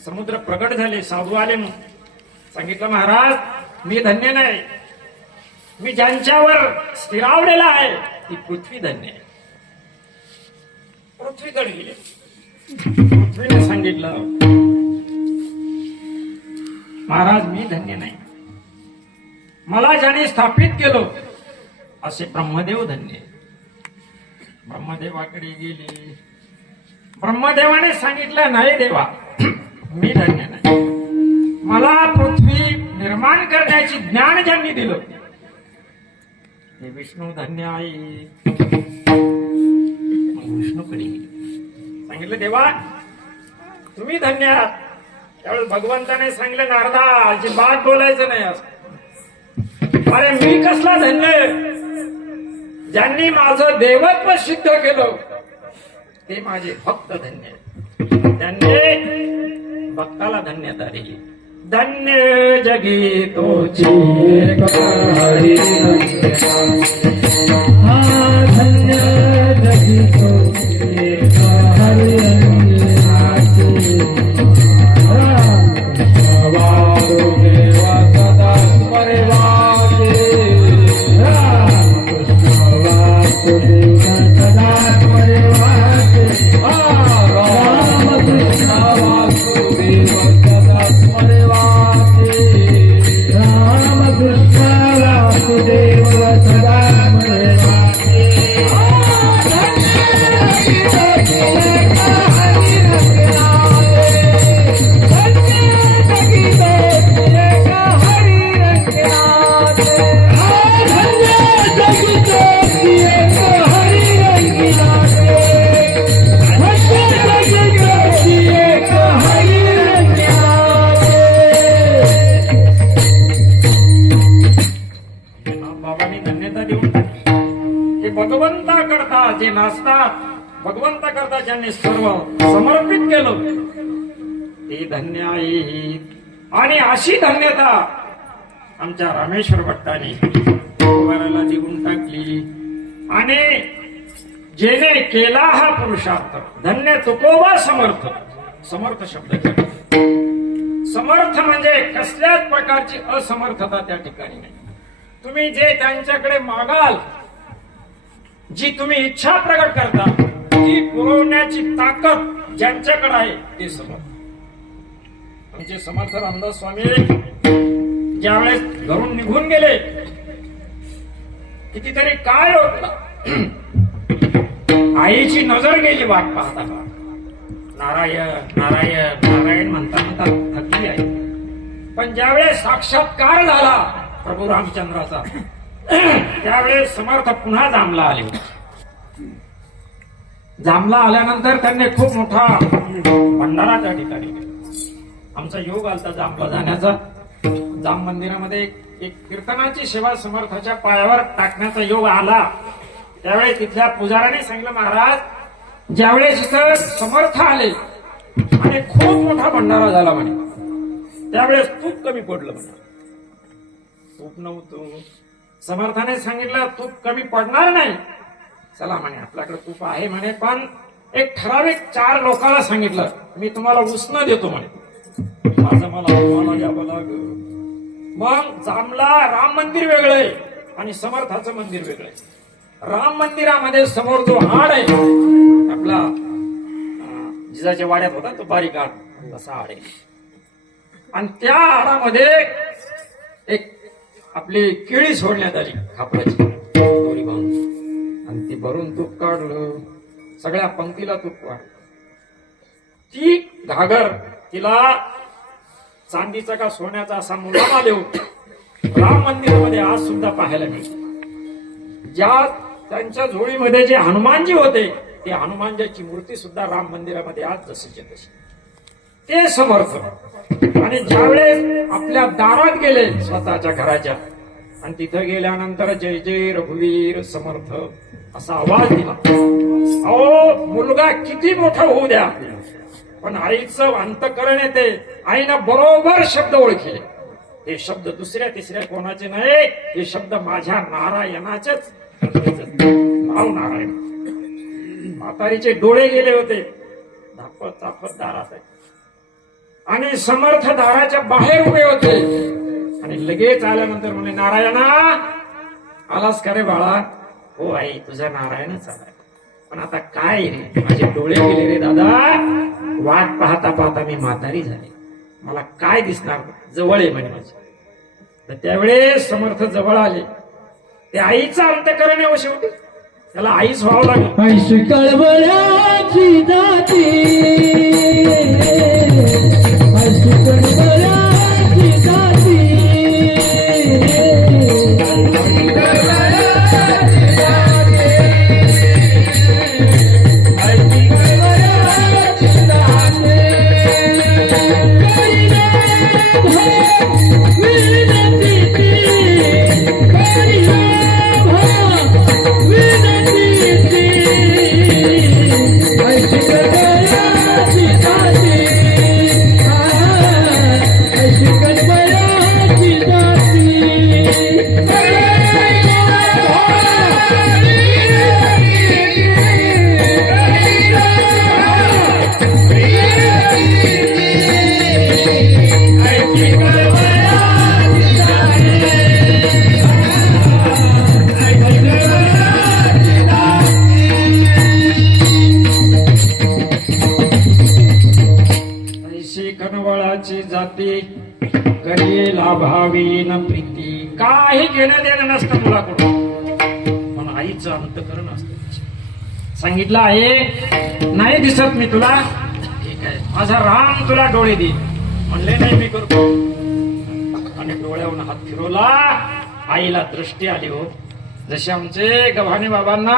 समुद्र प्रकट झाले साधू आले म्हणून सांगितलं महाराज मी धन्य नाही मी ज्यांच्यावर स्थिरावलेला आहे ती पृथ्वी धन्य आहे. पृथ्वीकडे गेले पृथ्वीने सांगितलं महाराज मी धन्य नाही मला ज्याने स्थापित केलं असे ब्रह्मदेव धन्य आहे. ब्रह्मदेवाकडे गेले ब्रह्मदेवाने सांगितलं नाही देवा मी धन्य नाही मला पृथ्वी निर्माण करण्याची ज्ञान ज्यांनी दिलं ते विष्णू धन्य आहे. विष्णूकडे गेले सांगितलं देवा तुम्ही धन्य आहात. त्यावेळेस भगवंताने सांगितलं नारदा अजिबात बोलायचं नाही असं. अरे मी कसला धन्य ज्यांनी माझं देवत्व सिद्ध केलं ते माझे भक्त धन्य त्यांनी भक्ताला धन्यता दिली. धन्य जगी तोची धन्य जगी तोची भगवंताकरता जे नाचतात भगवंताकरता ज्यांनी सर्व समर्पित केलं ते धन्य आहेत. आणि अशी धन्यता आमच्या रामेश्वर भट्टाने गोवाराला देऊन टाकली. आणि जेने केला हा पुरुषार्थ धन्य तुकोबा समर्थ. समर्थ शब्द केला. समर्थ म्हणजे कसल्याच प्रकारची असमर्थता त्या ठिकाणी नाही. तुम्ही जे त्यांच्याकडे मागाल, जी तुम्ही इच्छा प्रकट करता, ती पुरवण्याची ताकद ज्यांच्याकडे आहे ते समर्थ. आमचे समर्थ रामदास स्वामी ज्यावेळेस घरून निघून गेले, कितीतरी काळ होता, आईची नजर गेली वाट पाहता. नारायण नारायण नारायण म्हणता म्हणता थकली आहे. पण ज्यावेळेस साक्षात्कार झाला प्रभू रामचंद्राचा, त्यावेळेस समर्थ पुन्हा जांभला आले. जांभला आल्यानंतर त्यांनी खूप मोठा भंडारा त्या ठिकाणी केला. आमचा योग आलता जांभला जाण्याचा. जाम मंदिरामध्ये एक कीर्तनाची सेवा समर्थाच्या पायावर टाकण्याचा योग आला. त्यावेळेस तिथल्या पुजाऱ्याने सांगितलं, महाराज ज्यावेळेस इथं समर्थ आले आणि खूप मोठा भंडारा झाला म्हणे, त्यावेळेस तूप कमी पडलं म्हणे. तूप नव्हतं. समर्थाने सांगितलं तूप कमी पडणार नाही. चला म्हणे आपल्याकडे तूप आहे म्हणे, पण एक ठराविक 4 लोकांना सांगितलं मी तुम्हाला उसनं देतो म्हणे. माझं मला घ्यावं लागलं. मग जामला राम मंदिर वेगळंय आणि समर्थाचं मंदिर वेगळंय. राम मंदिरामध्ये समोर जो हाड आहे आपला जिजाच्या वाड्यात होता तो बारीक हाड, तसा हाड आहे. आणि त्या हाडामध्ये एक आपली केळी सोडण्यात आली खापराची दोरी बांधून, आणि ती भरून तूप काढलं. सगळ्या पंक्तीला तूप काढलं. ती घागर तिला चांदीचा का सोन्याचा असा मुलामा देऊन राम मंदिरामध्ये आज सुद्धा पाहायला मिळते. ज्या त्यांच्या झोळीमध्ये जे हनुमानजी होते, ते हनुमानजीची मूर्ती सुद्धा राम मंदिरामध्ये आज जशीच्या तशी. ते समर्थ. आणि ज्यावेळेस आपल्या दारात गेले स्वतःच्या घराच्या, आणि तिथं गेल्यानंतर जय जय रघुवीर समर्थ असा आवाज दिला. अहो मुलगा किती मोठा होऊ द्या, पण आईचं अंतकरण येते. आईनं बरोबर शब्द ओळखले. हे शब्द दुसऱ्या तिसऱ्या कोणाचे नाही, हे शब्द माझ्या नारायणाचेच. नाव नारायण. म्हातारीचे डोळे गेले होते, धापत चापत दारात आहे. आणि समर्थ दाराच्या बाहेर उभे होते. आणि लगेच आल्यानंतर म्हणे, नारायणा आलास का रे बाळा? हो आई तुझा नारायणच आलाय, पण आता काय रे, माझे डोळे गेले रे दादा. वाट पाहता पाहता मी म्हातारी झाले, मला काय दिसणार, जवळ आहे म्हणे माझे. तर त्यावेळेस समर्थ जवळ आले. ते आईचं अंतकरण आहे शेवटी, त्याला आईच व्हावं लागलं. ऐशी कळवळ्याची जाती, ऐशी कळवळ्याची जाती, जाती करी लाभावी न प्रीती. काही घेणं देणं नसतं मुलाकडून, पण आईचं अंतकरण असतं. सांगितलं आहे नाही दिसत मी तुला, ठीक आहे माझा राम तुला डोळे दे. म्हणले नाही मी करतो. आणि डोळ्यावरून हात फिरवला. आईला दृष्टी आली. हो जशी आमचे गव्हाणे बाबांना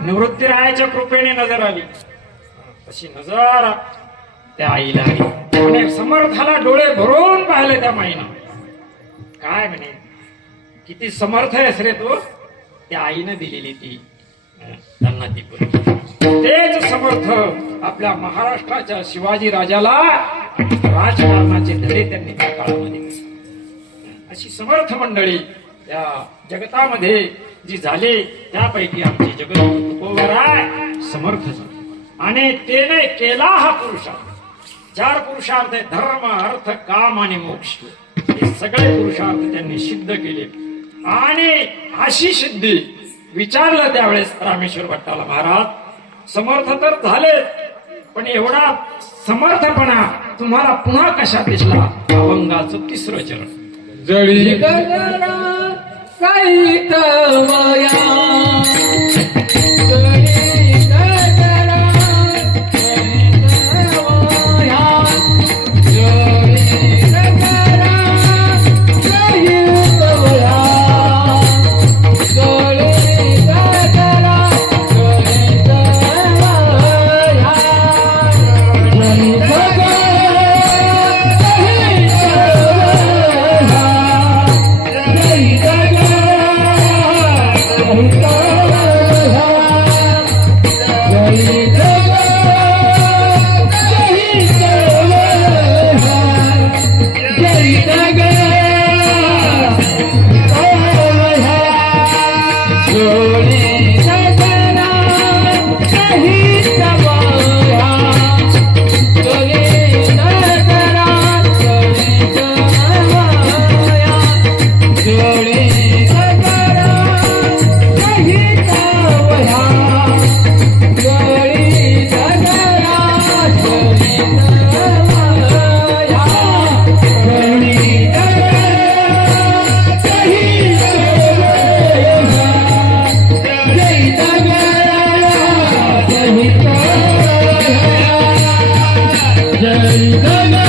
निवृत्ती राहायच्या कृपेने नजर आली, तशी नजर त्या आईला आली. आणि समर्थाला डोळे भरून पाहिले त्या माईनं. काय म्हणे, किती समर्थ आहेस रे तू. त्या आईनं दिलेली ती त्यांना ती तेच समर्थ आपल्या महाराष्ट्राच्या शिवाजी राजाला राजकारणाचे धडे त्यांनी त्या काळामध्ये दिले. अशी समर्थ मंडळी या जगतामध्ये जी झाली त्यापैकी आमचे जगद्गुरु तुकोबराय समर्थ झाले. आणि त्याने केला हा पुरुषार्थ. 4 पुरुषार्थ आहे, धर्म अर्थ काम आणि मोक्ष. हे सगळे पुरुषार्थ त्यांनी सिद्ध केले. आणि अशी सिद्धी विचारलं त्यावेळेस रामेश्वर भट्टाला, महाराज समर्थ तर झाले पण एवढा समर्थपणा तुम्हाला पुन्हा कशा दिसला? अभंगाचं 3रं चरण. जळी गगना काही तवया जळी गगना काही तवया जळी गगना काही तवया जळी गगना काही तवया जळी गगना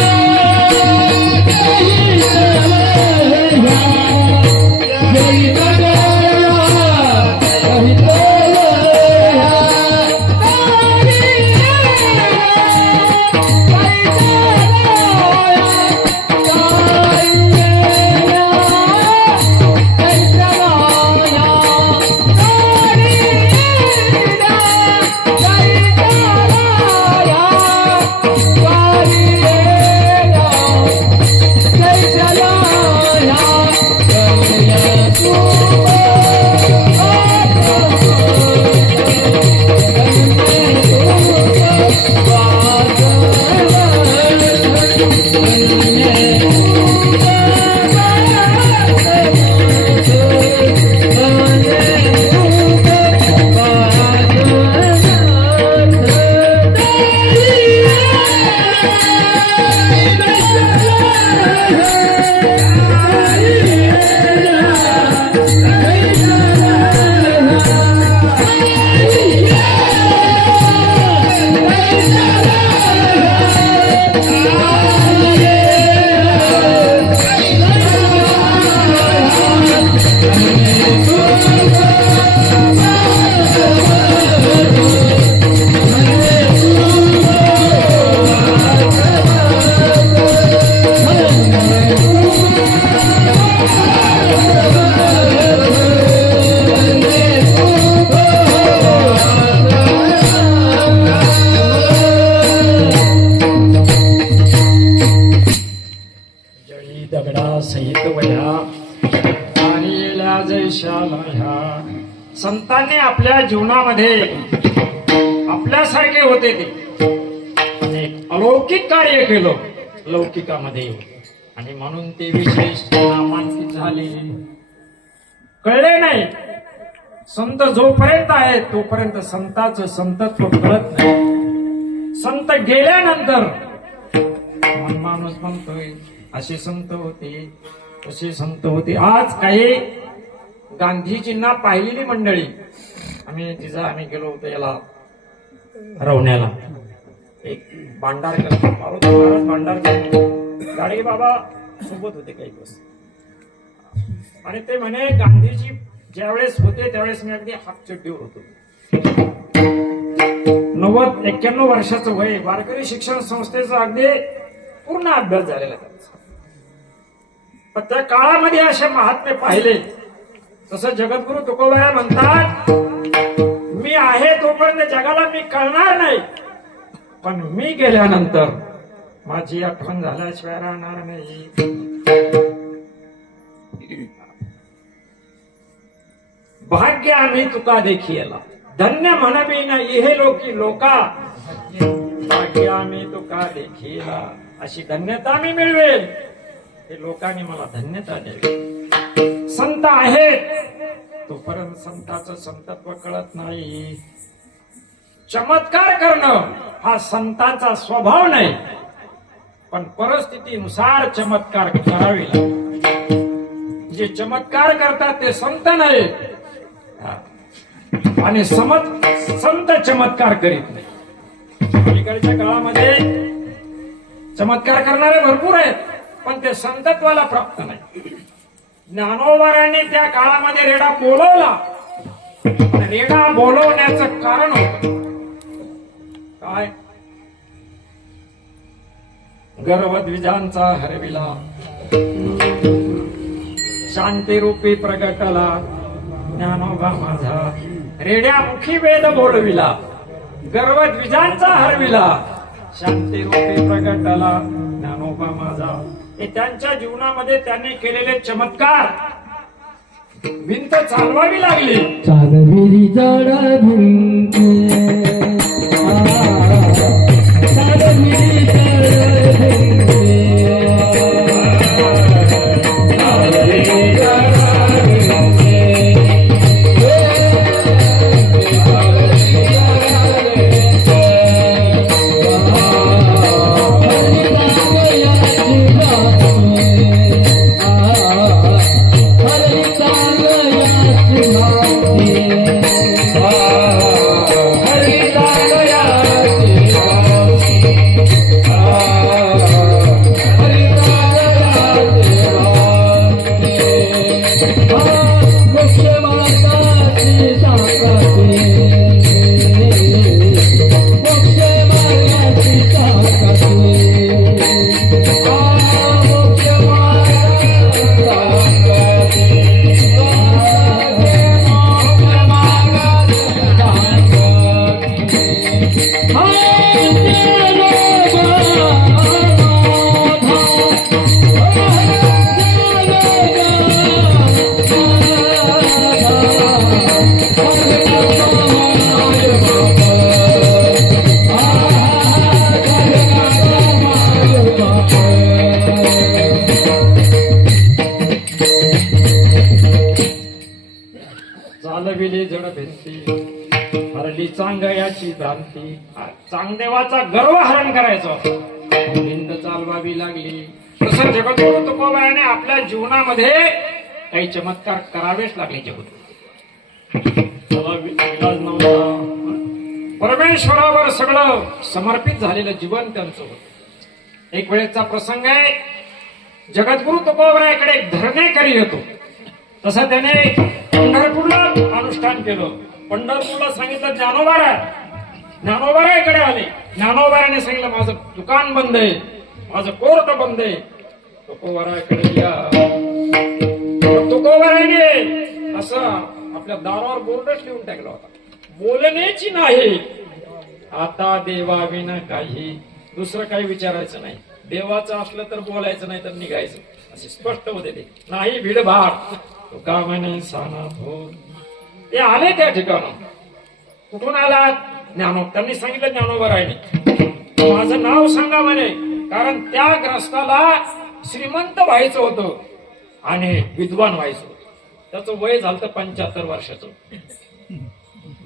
संतांनी आपल्या जीवनामध्ये आपल्यासारखे होते ते आणि अलौकिक कार्य केलं लौकिकामध्ये आणि म्हणून ते विशेष नामांकित झाले. कळले नाही. संत जोपर्यंत आहे तोपर्यंत संताचं संतत्व कळत नाही. संत गेल्यानंतर माणूस म्हणतोय असे संत होते तसे संत होते. आज काही गांधीजींना पाहिलेली मंडळी आम्ही गेलो होतो याला रवण्याला. एक भांडारकर मारुती महाराज भांडारकर गाडगे बाबा सोबत होते काही दिवस आणि ते म्हणे गांधीजी ज्यावेळेस होते त्यावेळेस मी अगदी हाफचड्डीवर होतो. 90-91 वर्षाचं वय. वारकरी शिक्षण संस्थेचा अगदी पूर्ण अभ्यास झालेला त्यांचा. पण त्या काळामध्ये असे महात्मे पाहिले. तसं जगद्गुरु तुकोबराय म्हणतात मी आहे तोपर्यंत जगाला मी कळणार नाही, पण मी गेल्यानंतर माझी आठवण झाल्याशिवाय राहणार नाही. भाग्य आम्ही तुका देखीला धन्य म्हणवी न इहे लोकी लोका, भाग्य आम्ही तुका देखीला अशी धन्यता मी मिळवेल. हे लोकांनी मला धन्यता द्यावी. संत आहेत तोपर्यंत संताचं संतत्व कळत नाही. चमत्कार करणं हा संतांचा स्वभाव नाही, पण परिस्थितीनुसार चमत्कार करावे लागतात. जे चमत्कार करतात ते संत नाही, आणि संत चमत्कार करीत नाही. अलीकडच्या काळामध्ये चमत्कार करणारे भरपूर आहेत, पण ते संतत्वाला प्राप्त नाही. ज्ञानोबारांनी त्या काळामध्ये रेडा बोलवला. रेडा बोलवण्याचं कारण होत काय? गर्वद्विजांचा हरविला, शांतीरूपी प्रगटला ज्ञानोबा माझा. रेड्यामुखी वेद बोलविला, गर्वद्विजांचा हरविला, शांतीरूपी प्रगटला ज्ञानोबा माझा. हे त्यांच्या जीवनामध्ये त्यांनी केलेले चमत्कार. भिंत चालवावी लागली, चालविली जड भिंत, चालविली जड भिंत, चालविली जड चालविले जड भिंती, हरली चांगयाची भ्रांती. चांगदेवाचा गर्व हरण करायचा होता, भिंत चालवावी लागली. तसं जगद्गुरु तुकोबाराने आपल्या जीवनामध्ये काही चमत्कार करावेच लागले. जगद्गुरु विलाज नव्हता. परमेश्वरावर सगळं समर्पित झालेलं जीवन त्यांचं होतं. एक वेळेचा प्रसंग आहे, जगद्गुरु तुकोबाराकडे एक धरणेकरी येतो. तसं त्याने पंढरपूरला अनुष्ठान केलं. पंढरपूरला सांगितलं ज्ञानोबारा. ज्ञानोबाराकडे आले. ज्ञानोबाराने सांगितलं माझं दुकान बंद आहे, माझं कोर्ट बंद आहे, तुकोबाराकडे या. तुकोबाराने असं आपल्या दारावर बोर्डच लिहून टाकला होता, बोलण्याची नाही आता देवाविना काही. दुसरं काही विचारायचं नाही. देवाचं असलं तर बोलायचं, नाही तर निघायचं. असे स्पष्ट होते ते. नाही भीडभाड तुका म्हणे सानात हो. ते आले त्या ठिकाणी. कुठून आलात? त्यांनी सांगितलं ज्ञानोबारायने माझं नाव सांगा म्हणे, कारण त्या ग्रस्ताला श्रीमंत व्हायचं होतं आणि विद्वान व्हायचं होतं. त्याचं वय झालं 75 वर्षाचं.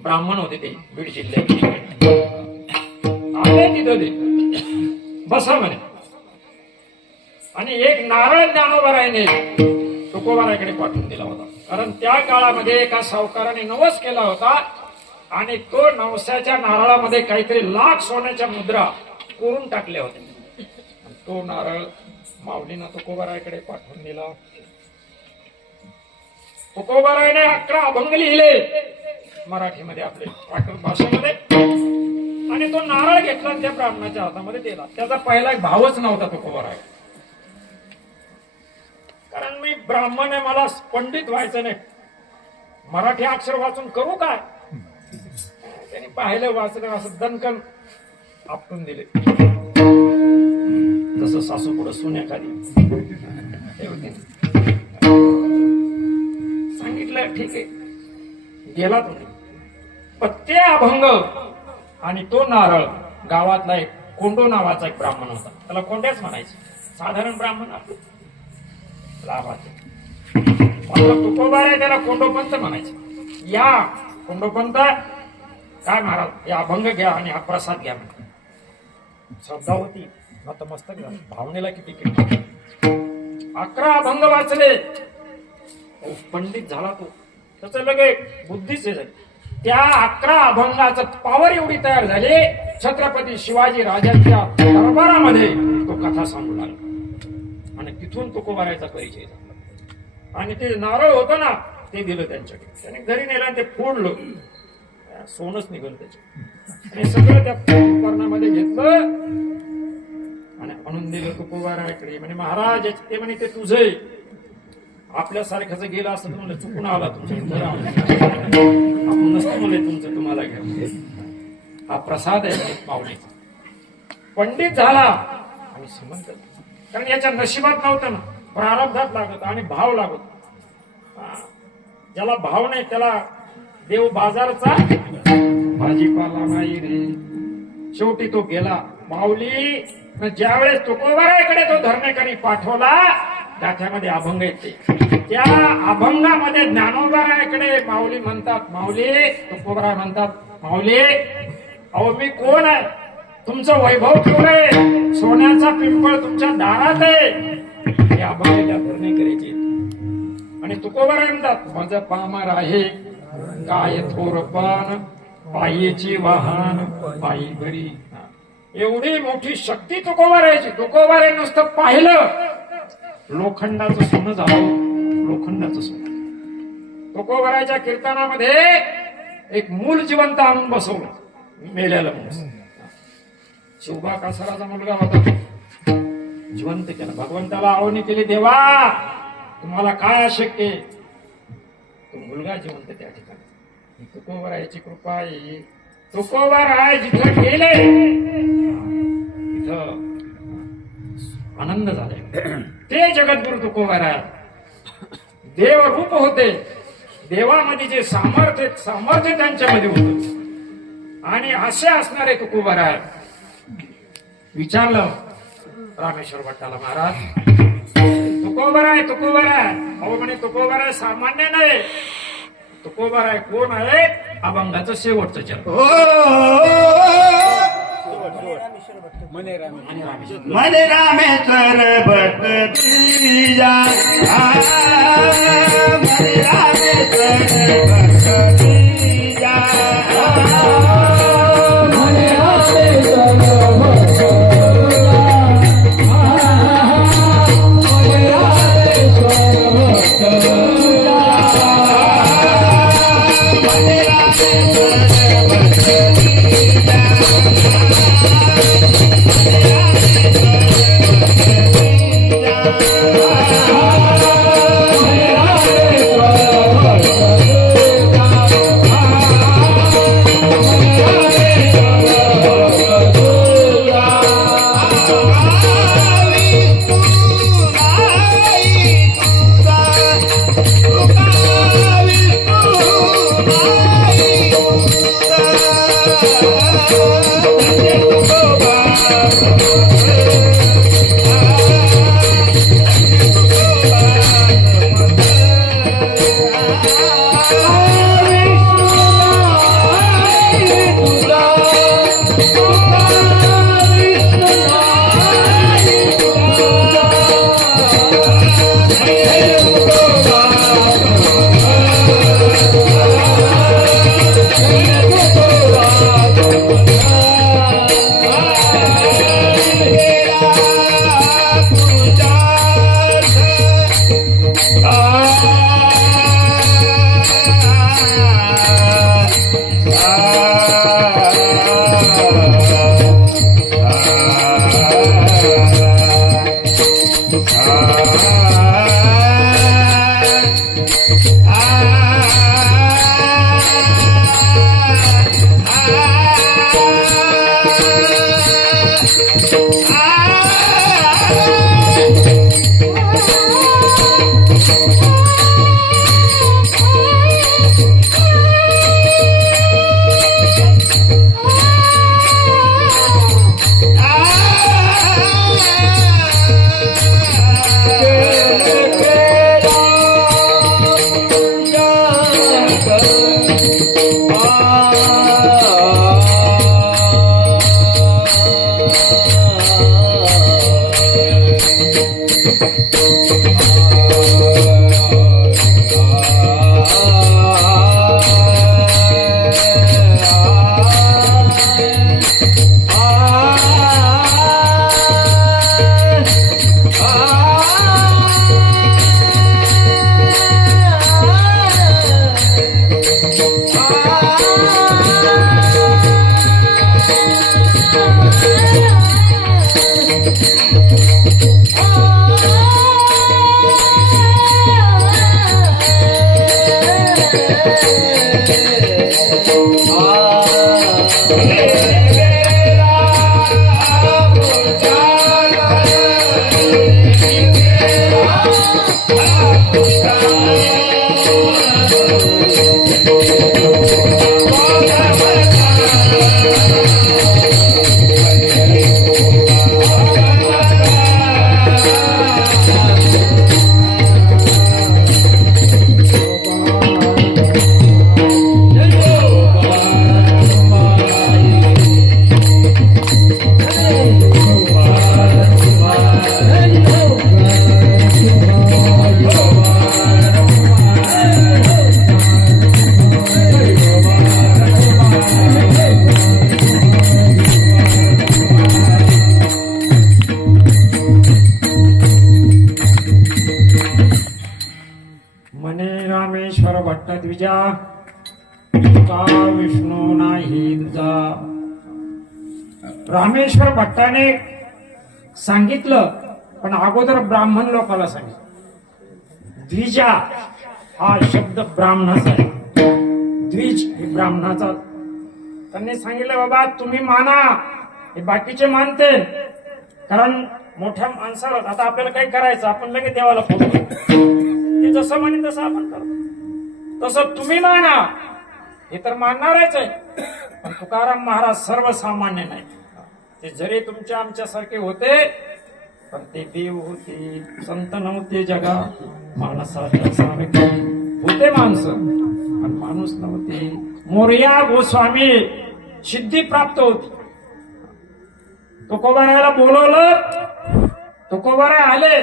ब्राह्मण होते ते, बीड जिल्ह्यात. आले तिथं ते, बसा म्हणे. आणि एक नारळ ज्ञानोबारायने तुकोबाराकडे पाठवून दिला होता. कारण त्या काळामध्ये एका सावकाराने नवस केला होता आणि तो नवसाच्या नारळामध्ये काहीतरी लाख सोन्याच्या मुद्रा कोरून टाकल्या होत्या. तो नारळ माऊलीनं तुकोबाराकडे पाठवून दिला. तुकोबाराने 11 अभंग लिहिले मराठीमध्ये, आपल्या प्राकृत भाषेमध्ये. आणि तो नारळ घेतला त्या ब्राह्मणाच्या हातामध्ये दिला. त्याचा पहिला भावच नव्हता तुकोबाराय. कारण मी ब्राह्मण आहे, मला पंडित व्हायचं नाही, मराठी अक्षर वाचून करू काय. पाहिलं वाचलं असं दणकन आपटून दिले, जसं सासू पुढं सोन्याखाली सांगितलं ठीक आहे, गेला तुम्ही. पण ते अभंग आणि तो नारळ, गावातला एक कोंडो नावाचा एक ब्राह्मण होता, त्याला कोंड्याच म्हणायचे, साधारण ब्राह्मण आपलं लाभाचे. तुकोबा आहे त्याला कोंडोपंत म्हणायचे. या कोंडोपंत काय महाराज, हे अभंग घ्या आणि हा प्रसाद घ्या. श्रद्धा होती, नतमस्तक झालं, भावनेला किती किंमत. 11 अभंग वाचले, पंडित झाला तो, त्याचं लगे बुद्धीचे झाले. त्या 11 अभंगाचं पावर एवढी तयार झाली, छत्रपती शिवाजी राजांच्या दरबारामध्ये तो कथा सांगू लागला आणि तिथून तुकोबारायचा परिचय झाला. आणि ते नारळ होतं ना ते दिलं त्यांच्याकडे, त्याने घरी नेलं आणि ते फोडलं, सोनच निघालं त्याच्या, आणि सगळं त्या कर्णामध्ये घेतलं आणि आणून दिलं तुकोबारायकडे. म्हणजे महाराज ते म्हणे ते तुझे, आपल्यासारख्याच गेलं असतं म्हणलं चुकून आला तुमच्या आपण नसतं म्हणले तुमचं तुम्हाला घ्या. हा प्रसाद आहे पावलेचा. पंडित झाला आणि श्रीमंत, कारण याच्या नशिबात नव्हतं ना, प्रारब्धात लागत आणि भाव लागत. ज्याला भाव नाही त्याला देव बाजारचा भाजीपाला नाही रे. शेवटी तो गेला. माऊली ज्यावेळेस तुकोबारायकडे तो धरणेकरी पाठवला, गाठ्यामध्ये अभंग येते, त्या अभंगामध्ये ज्ञानोबारायकडे माऊली म्हणतात, माऊली तुकोबाराय म्हणतात, माऊली अहो मी कोण आहे, तुमचं वैभव केवढं आहे, सोन्याचा पिंपळ तुमच्या दारात आहे. हे अभंग त्या धरणेकरीचे. आणि तुकोबाराय म्हणतात, माझं पामर आहे काय थोरपण, पायीची वाहन पायी घरी. एवढी मोठी शक्ती तुकोबारायची. तुकोबाराय नुसतं पाहिलं लोखंडाचं सोनं झालं, लोखंडाचं सोनं. तुकोबारायच्या कीर्तनामध्ये एक मूल जिवंत आणून बसवलं, मेलेला माणूस. शिवबा कासाराचा मुलगा होता, जिवंत केला. भगवंताला आवणी केली, देवा तुम्हाला काय अशक्य आहे, तो मुलगा जिवंत त्या ठिकाणी. तुकोबारायची कृपा आहे. तुकोबाराय जिथं गेले तिथं आनंद झाले. ते जगद्गुरु तुकोबाराय देव रूप होते, देवामध्ये जे सामर्थ्य त्यांच्यामध्ये होत. आणि असे असणारे तुकोबाराय विचारलं रामेश्वर भट्टाला, महाराज तुकोबाराय अहो म्हणे तुकोबाराय सामान्य नाही, तुकोबाराय कोण आहे, अभंगाचं शेवटचं चरण. मने रामेश्वर भट बीजा, मने रामेश्वर भट बीजा, मने रामेश्वर भट रामेश्वर भट्टद्विजा तुका विष्णू नाही तुझा. रामेश्वर भट्टाने सांगितलं, पण अगोदर ब्राह्मण लोकांना सांगितलं. द्विजा हा शब्द ब्राह्मणाचा आहे. द्विज हे ब्राह्मणाचा. त्यांनी सांगितलं बाबा तुम्ही माना, हे बाकीचे मानते, कारण मोठ्या माणसाला आता आपल्याला काही करायचं आपण लगेच देवाला फोन ते जसं म्हणेन तसं आपण करतो. तसं तुम्ही माना, हे तर मानणारच आहे. पण तुकाराम महाराज सर्वसामान्य नाही. ते जरी तुमच्या आमच्यासारखे होते, पण ते देव होते, संत नव्हते जगात. माणसाच्या सारखे होते माणसं, पण माणूस नव्हते. मोरया गोस्वामी सिद्धी प्राप्त होती. तुकोबारायला बोलवलं, तुकोबाराय आले,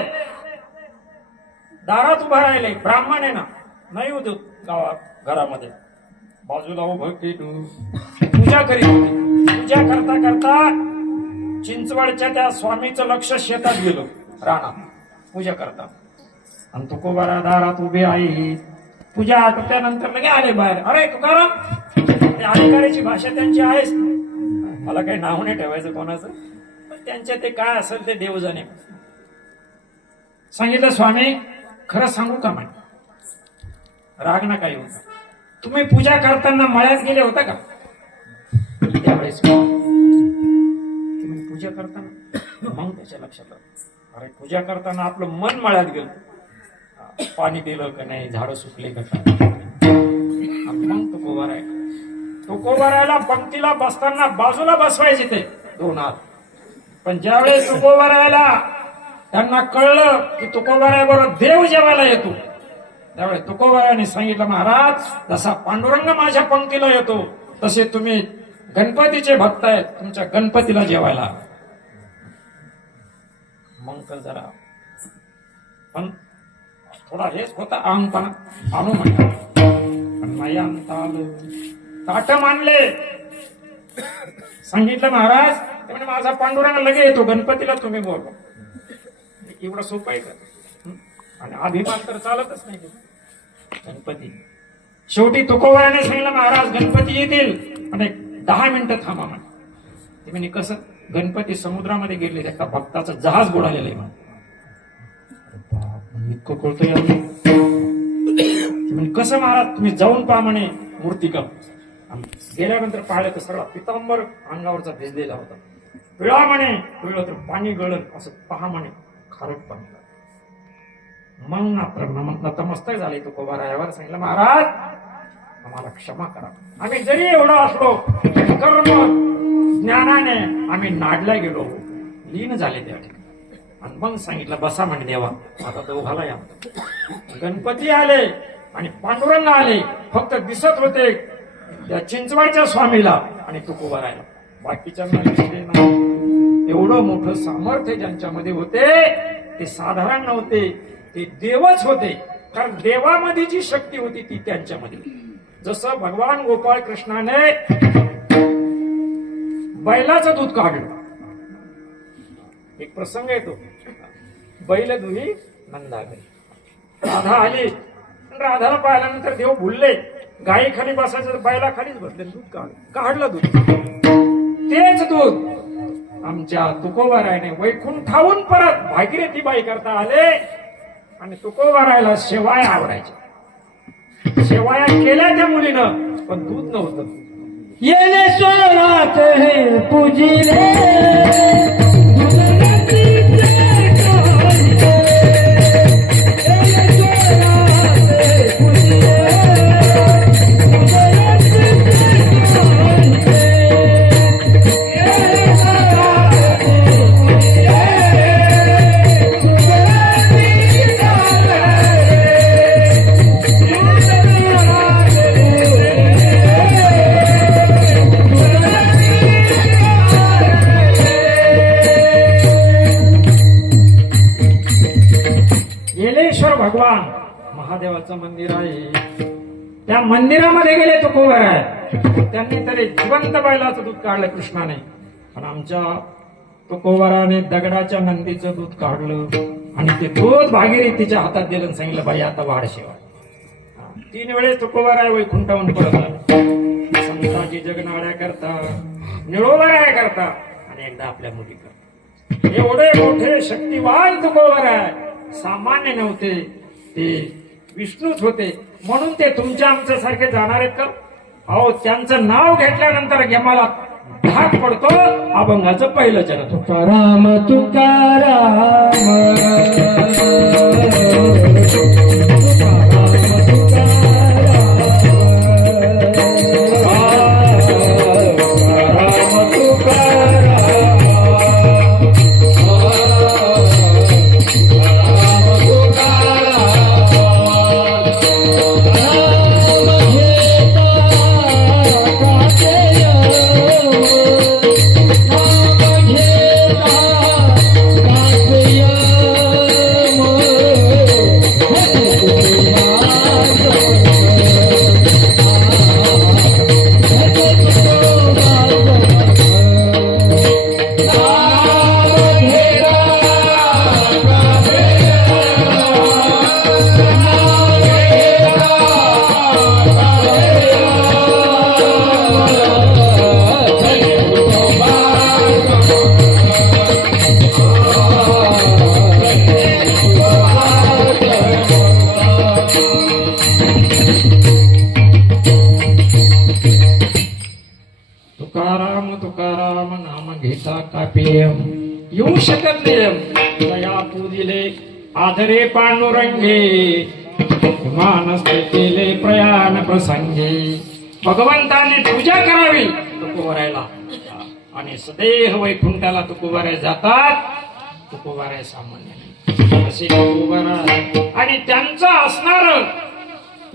दारात उभा राहिले. ब्राह्मण आहे ना, नाही होत गावात घरामध्ये. बाजूला उभं केलं, पूजा करीत होते. पूजा करता करता चिंचवडच्या त्या स्वामीचं लक्ष शेतात गेलो, रानात पूजा करता. आणि तुकोबारा दारात उभे आहे. पूजा आटोपल्यानंतर लगे आले बाहेर. अरे तुकाराम, ते अधिकाऱ्याची भाषा त्यांची आहेच. मला काही नाव नाही ठेवायचं कोणाचं, पण त्यांचे ते काय असेल ते देव जाणे. सांगितलं स्वामी खरं सांगू का म्हणे, राग ना काही होता. तुम्ही पूजा करताना मळ्यात गेले होता का त्यावेळेस? तुम्ही पूजा करताना मग त्याच्या लक्षात आलं, अरे पूजा करताना आपलं मन मळ्यात गेलं. पाणी दिलं का नाही, झाडं सुकले का काय. मग तुकोबारायला पंक्तीला बसताना बाजूला बसवायचे ते दोन हात. पण ज्यावेळेस तुकोबारायला त्यांना कळलं की तुकोबारायबरोबर देव जेवायला येतो, त्यावेळेस तुकोबाराने सांगितलं, महाराज जसा पांडुरंग माझ्या पंक्तीला येतो तसे तुम्ही गणपतीचे भक्त आहेत, तुमच्या गणपतीला जेवायला. मग तर जरा पण थोडा हेच होता अहंपणा, आणू म्हणतात. पण नाही आणता आलं. ताट मानले. सांगितलं महाराज, ते म्हणे माझा पांडुरंग लगे येतो, गणपतीला तुम्ही बोलवा. एवढं सोपं आहे का? आणि अभिमान तर चालतच नाही गणपती. शेवटी तुकोबाराने सांगितलं, महाराज गणपती येतील आणि 10 मिनिटं थांबा म्हणे. ते म्हणे कसं? गणपती समुद्रामध्ये गेले, एका भक्ताचं जहाज बुडालेलं आहे म्हणे. इतकं कळतोय म्हणजे कसं? महाराज तुम्ही जाऊन पहा म्हणे मूर्तिका. गेल्यानंतर पाहिलं तर सगळा पितांबर अंगावरचा भिजलेला होता. पिळा म्हणे, पिळलं तर पाणी गळलं, असं पहा म्हणे, खारट पाणी. मग नतमस्तक झाले तुकोबारायावर. सांगितलं महाराज आम्हाला क्षमा करा, आम्ही जरी एवढं असलो कर्म ज्ञानाने आम्ही नाडल्या गेलो, लीन झाले त्या ठिकाणी. आणि मग सांगितलं बसा म्हणे देवा आता दोघाला या. गणपती आले आणि पांडुरंग आले, फक्त दिसत होते त्या चिंचवाडच्या स्वामीला आणि तुकोबारायला, बाकीच्या नाही. एवढं मोठं सामर्थ्य ज्यांच्यामध्ये होते ते साधारण नव्हते, ते देवच होते. कारण देवामध्ये जी शक्ती होती ती त्यांच्यामध्ये. जसं भगवान गोपाळ कृष्णाने बैलाचं दूध काढलं, एक प्रसंग येतो, बैल दुही नंदाघरी. राधा आली, राधाला पाहिल्यानंतर देव भुलले, गाई खाली बसायचं, बैला खालीच बसले, दूध काढलं दूध. तेच दूध आमच्या तुकोबारायने वैकुंठाहून परत भागीरथी बाई करता आले आणि तुकोबारायला शेवाया आवडायच्या. शेवाया केल्या त्या मुलीनं, पण दूध नव्हतं. येणे स्वरात हे पूजिले भगवान महादेवाचं मंदिर आहे, त्या मंदिरामध्ये गेले तुकोबाराय. त्यांनी तरी जिवंत बैलाचं दूध काढलं कृष्णाने, पण आमच्या तुकोबाराने दगडाच्या नंदीचं दूध काढलं आणि ते दूध भागीरथीच्या हातात दिलं, सांगितलं बाई आता वाढ शेवा. 3 वेळेस तुकोबाराय वैकुंठावून परत आला. संतांची जगनाड्या करता, निळोबाराय करता आणि एकदा आपल्या मुली करता. एवढे मोठे शक्तिवान तुकोबाराय, सामान्य नव्हते, ते विष्णूच होते. म्हणून ते तुमच्या आमच्या सारखे जाणार आहेत का? अहो त्यांचं नाव घेतल्यानंतर गेमाला भाग पडतो. अभंगाचं पहिलं चरण तुकाराम तुकाराम तुकाराम नाम घेता कापेयम येऊ शकत नाही. दया तू दिले आदरे पांडुरंगे, मानस केले प्रयाण प्रसंगे. भगवंताने पूजा करावी तुकोबारायला आणि सदैव वैकुंठाला तुकोबाराय जातात. तुकोबाराय सामान्य नाही, असे तुकोबाराय आणि त्यांचं असणार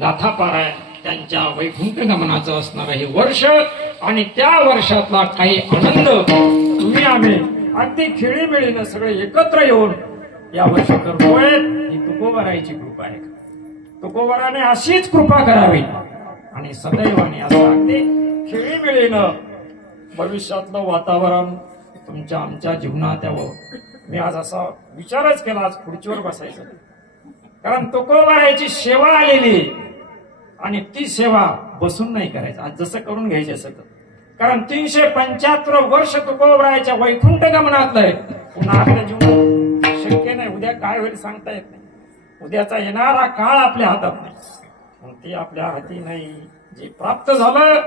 गाथापाराय, त्यांच्या वैकुंठ गमनाचं असणार हे वर्ष आणि त्या वर्षातला काही आनंद तुम्ही आम्ही अगदी खेळीमेळीनं सगळे एकत्र येऊन या वर्षी करतोय. ही तुकोबारायची कृपा आहे. तुकोबाराने अशीच कृपा करावी आणि सदैवाने असं अगदी खेळीमेळीनं भविष्यातलं वातावरण तुमच्या आमच्या जीवनात यावं. मी आज असा विचारच केला, आज खुर्चीवर बसायचं, कारण तुकोबारायची सेवा आलेली आणि ती सेवा बसून नाही करायचं, आज जसं करून घ्यायचं असं. कारण 375 वर्ष तुकोबारायच्या वैकुंठ गमनातलंय. पुन्हा आपल्या जीवनात शक्य नाही, उद्या काय होईल सांगता येत नाही. उद्याचा येणारा काळ आपल्या हातात नाही, मग ती आपल्या हाती नाही. जे प्राप्त झालं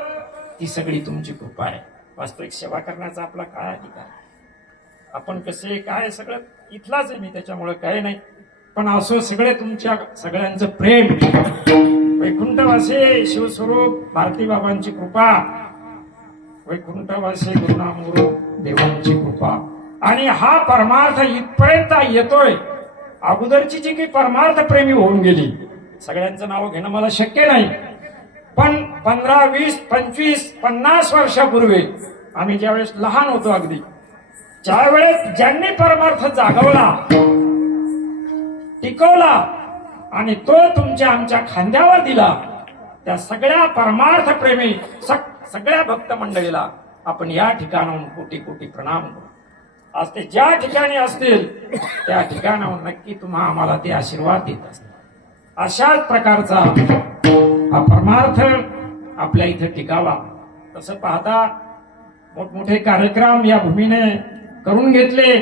ती सगळी तुमची कृपा आहे. वास्तविक सेवा करण्याचा आपला काय अधिकार, आपण कसे काय सगळं इथलाच आहे मी, त्याच्यामुळे काय नाही. पण असो सगळे तुमच्या सगळ्यांचं प्रेम, वैकुंठवासी शिवस्वरूप भारती बाबांची कृपा, वैकुंठवासी गुरुनामगुरु देवांची कृपा, आणि हा परमार्थ इथपर्यंत येतोय. अगोदरची जी काही परमार्थ प्रेमी होऊन गेली, सगळ्यांचं नाव घेणं मला शक्य नाही, पण 15, 20, 25, 50 वर्षापूर्वी आम्ही ज्यावेळेस लहान होतो अगदी, त्यावेळेस ज्यांनी परमार्थ जागवला, टिकवला आणि तो तुमच्या आमच्या खांद्यावर दिला, त्या सगळ्या परमार्थ प्रेमी सगळ्या भक्त मंडळीला आपण या ठिकाणाहून कोटी कोटी प्रणाम करू. आज ते ज्या ठिकाणी असतील त्या ठिकाणाहून नक्की तुम्हा आम्हाला ते आशीर्वाद देत असतील. अशाच प्रकारचा हा परमार्थ आपल्या इथे टिकावा. तसं पाहता मोठमोठे कार्यक्रम या भूमीने करून घेतले,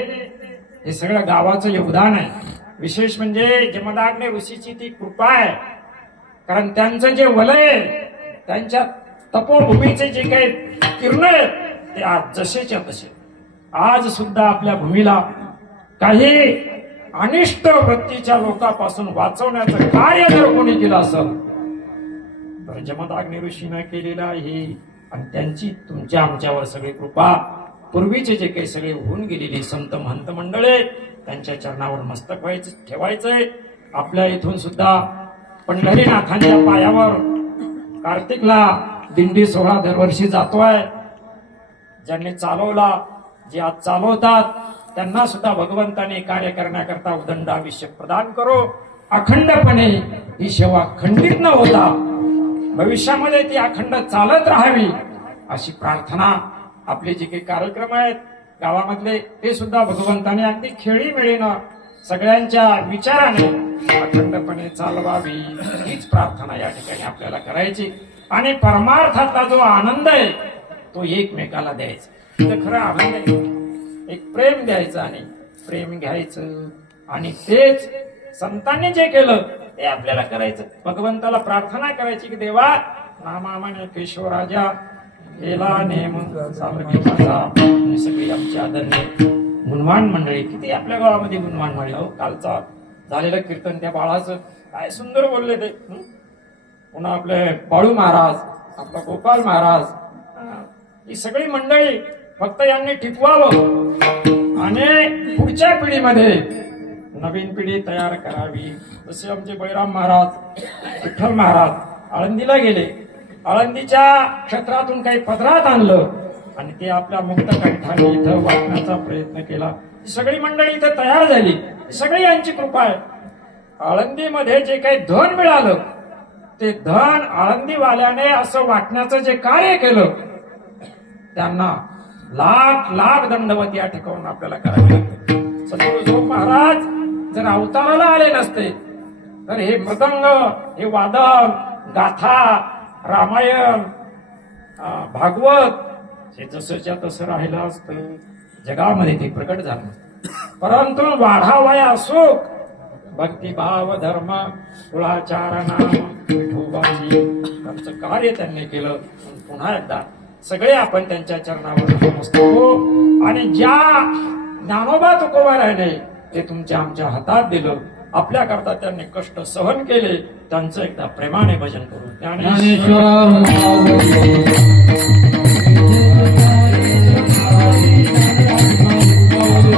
हे सगळं गावाचं योगदान आहे. विशेष म्हणजे जमदाग्नी ऋषीची ती कृपा आहे, कारण त्यांचं जे वलय, त्यांच्या तपोभूमीचे जे काही किरण आहेत ते आज जसेच्या तसे आज सुद्धा आपल्या भूमीला काही अनिष्ट वृत्तीच्या लोकांपासून वाचवण्याचं कार्य जर कोणी केलं असेल तर जमदाग्नी ऋषीनं केलेलं आहे. आणि त्यांची तुमच्या आमच्यावर सगळी कृपा, पूर्वीचे जे काही सगळे होऊन गेलेले संत महंत मंडळे त्यांच्या चरणावर मस्तक ठेवायचंय. आपल्या इथून सुद्धा पंढरीनाथांच्या पायावर कार्तिकला दिंडी सोहळा दरवर्षी जातोय. ज्यांनी चालवला, जे आज चालवतात, त्यांना सुद्धा भगवंताने कार्य करण्याकरता उदंड आयुष्य प्रदान करो. अखंडपणे ही सेवा खंडित न होता भविष्यामध्ये ती अखंड चालत राहावी अशी प्रार्थना. आपले जे काही कार्यक्रम आहेत गावामधले ते सुद्धा भगवंताने अगदी खेळीमेळीनं सगळ्यांच्या विचाराने अखंडपणे चालवावी हीच प्रार्थना या ठिकाणी आपल्याला करायची. आणि परमार्थातला जो आनंद आहे तो एकमेकाला द्यायचा. तर खरा आनंद आहे, एक प्रेम द्यायचं आणि प्रेम घ्यायचं, आणि तेच संतांनी जे केलं ते आपल्याला करायचं. भगवंताला प्रार्थना करायची की देवा नामामाने केशवराजा केला नेम सावली माझा. सगळी आमची आदरणीय गुणवान मंडळी, किती आपल्या गावामध्ये गुणवान मंडळी. हो, कालचा झालेलं कीर्तन त्या बाळाचं काय सुंदर बोलले ते. पुन्हा आपले बाळू महाराज, आपला गोपाल महाराज, ही सगळी मंडळी फक्त यांनी टिकवावं आणि पुढच्या पिढीमध्ये नवीन पिढी तयार करावी. जसे आमचे बळीराम महाराज, विठ्ठल महाराज आळंदीला गेले, आळंदीच्या क्षेत्रातून काही पदरात आणलं आणि ते आपल्या मुक्त कंठाने इथं वाटण्याचा प्रयत्न केला. ही सगळी मंडळी इथं तयार झाली, सगळी यांची कृपा आहे. आळंदीमध्ये जे काही धन मिळालं ते धन आळंदीवाल्याने असं वाटण्याचं जे कार्य केलं त्यांना लाख लाख दंडवत या ठिकाणी आपल्याला करावे लागते. सद्गुरू महाराज जर अवताराला आले नसते तर हे मृदंग, हे वादन, गाथा, रामायण, भागवत हे जसंच्या तसं राहिलं असतं, जगामध्ये ते प्रकट झालं. परंतु वाढावया सुख, भक्तिभाव, धर्म, कुळाचार, नाम, विठोबाजी त्यांचं कार्य त्यांनी केलं. पुन्हा एकदा सगळे आपण त्यांच्या चरणावर नमस्कार हो. आणि ज्या ज्ञानोबा तुकोबा राहिले ते तुमच्या आमच्या हातात दिलं, आपल्या करता त्यांनी कष्ट सहन केले, त्यांचं एकदा प्रेमाने भजन करू. ज्ञानेश्वर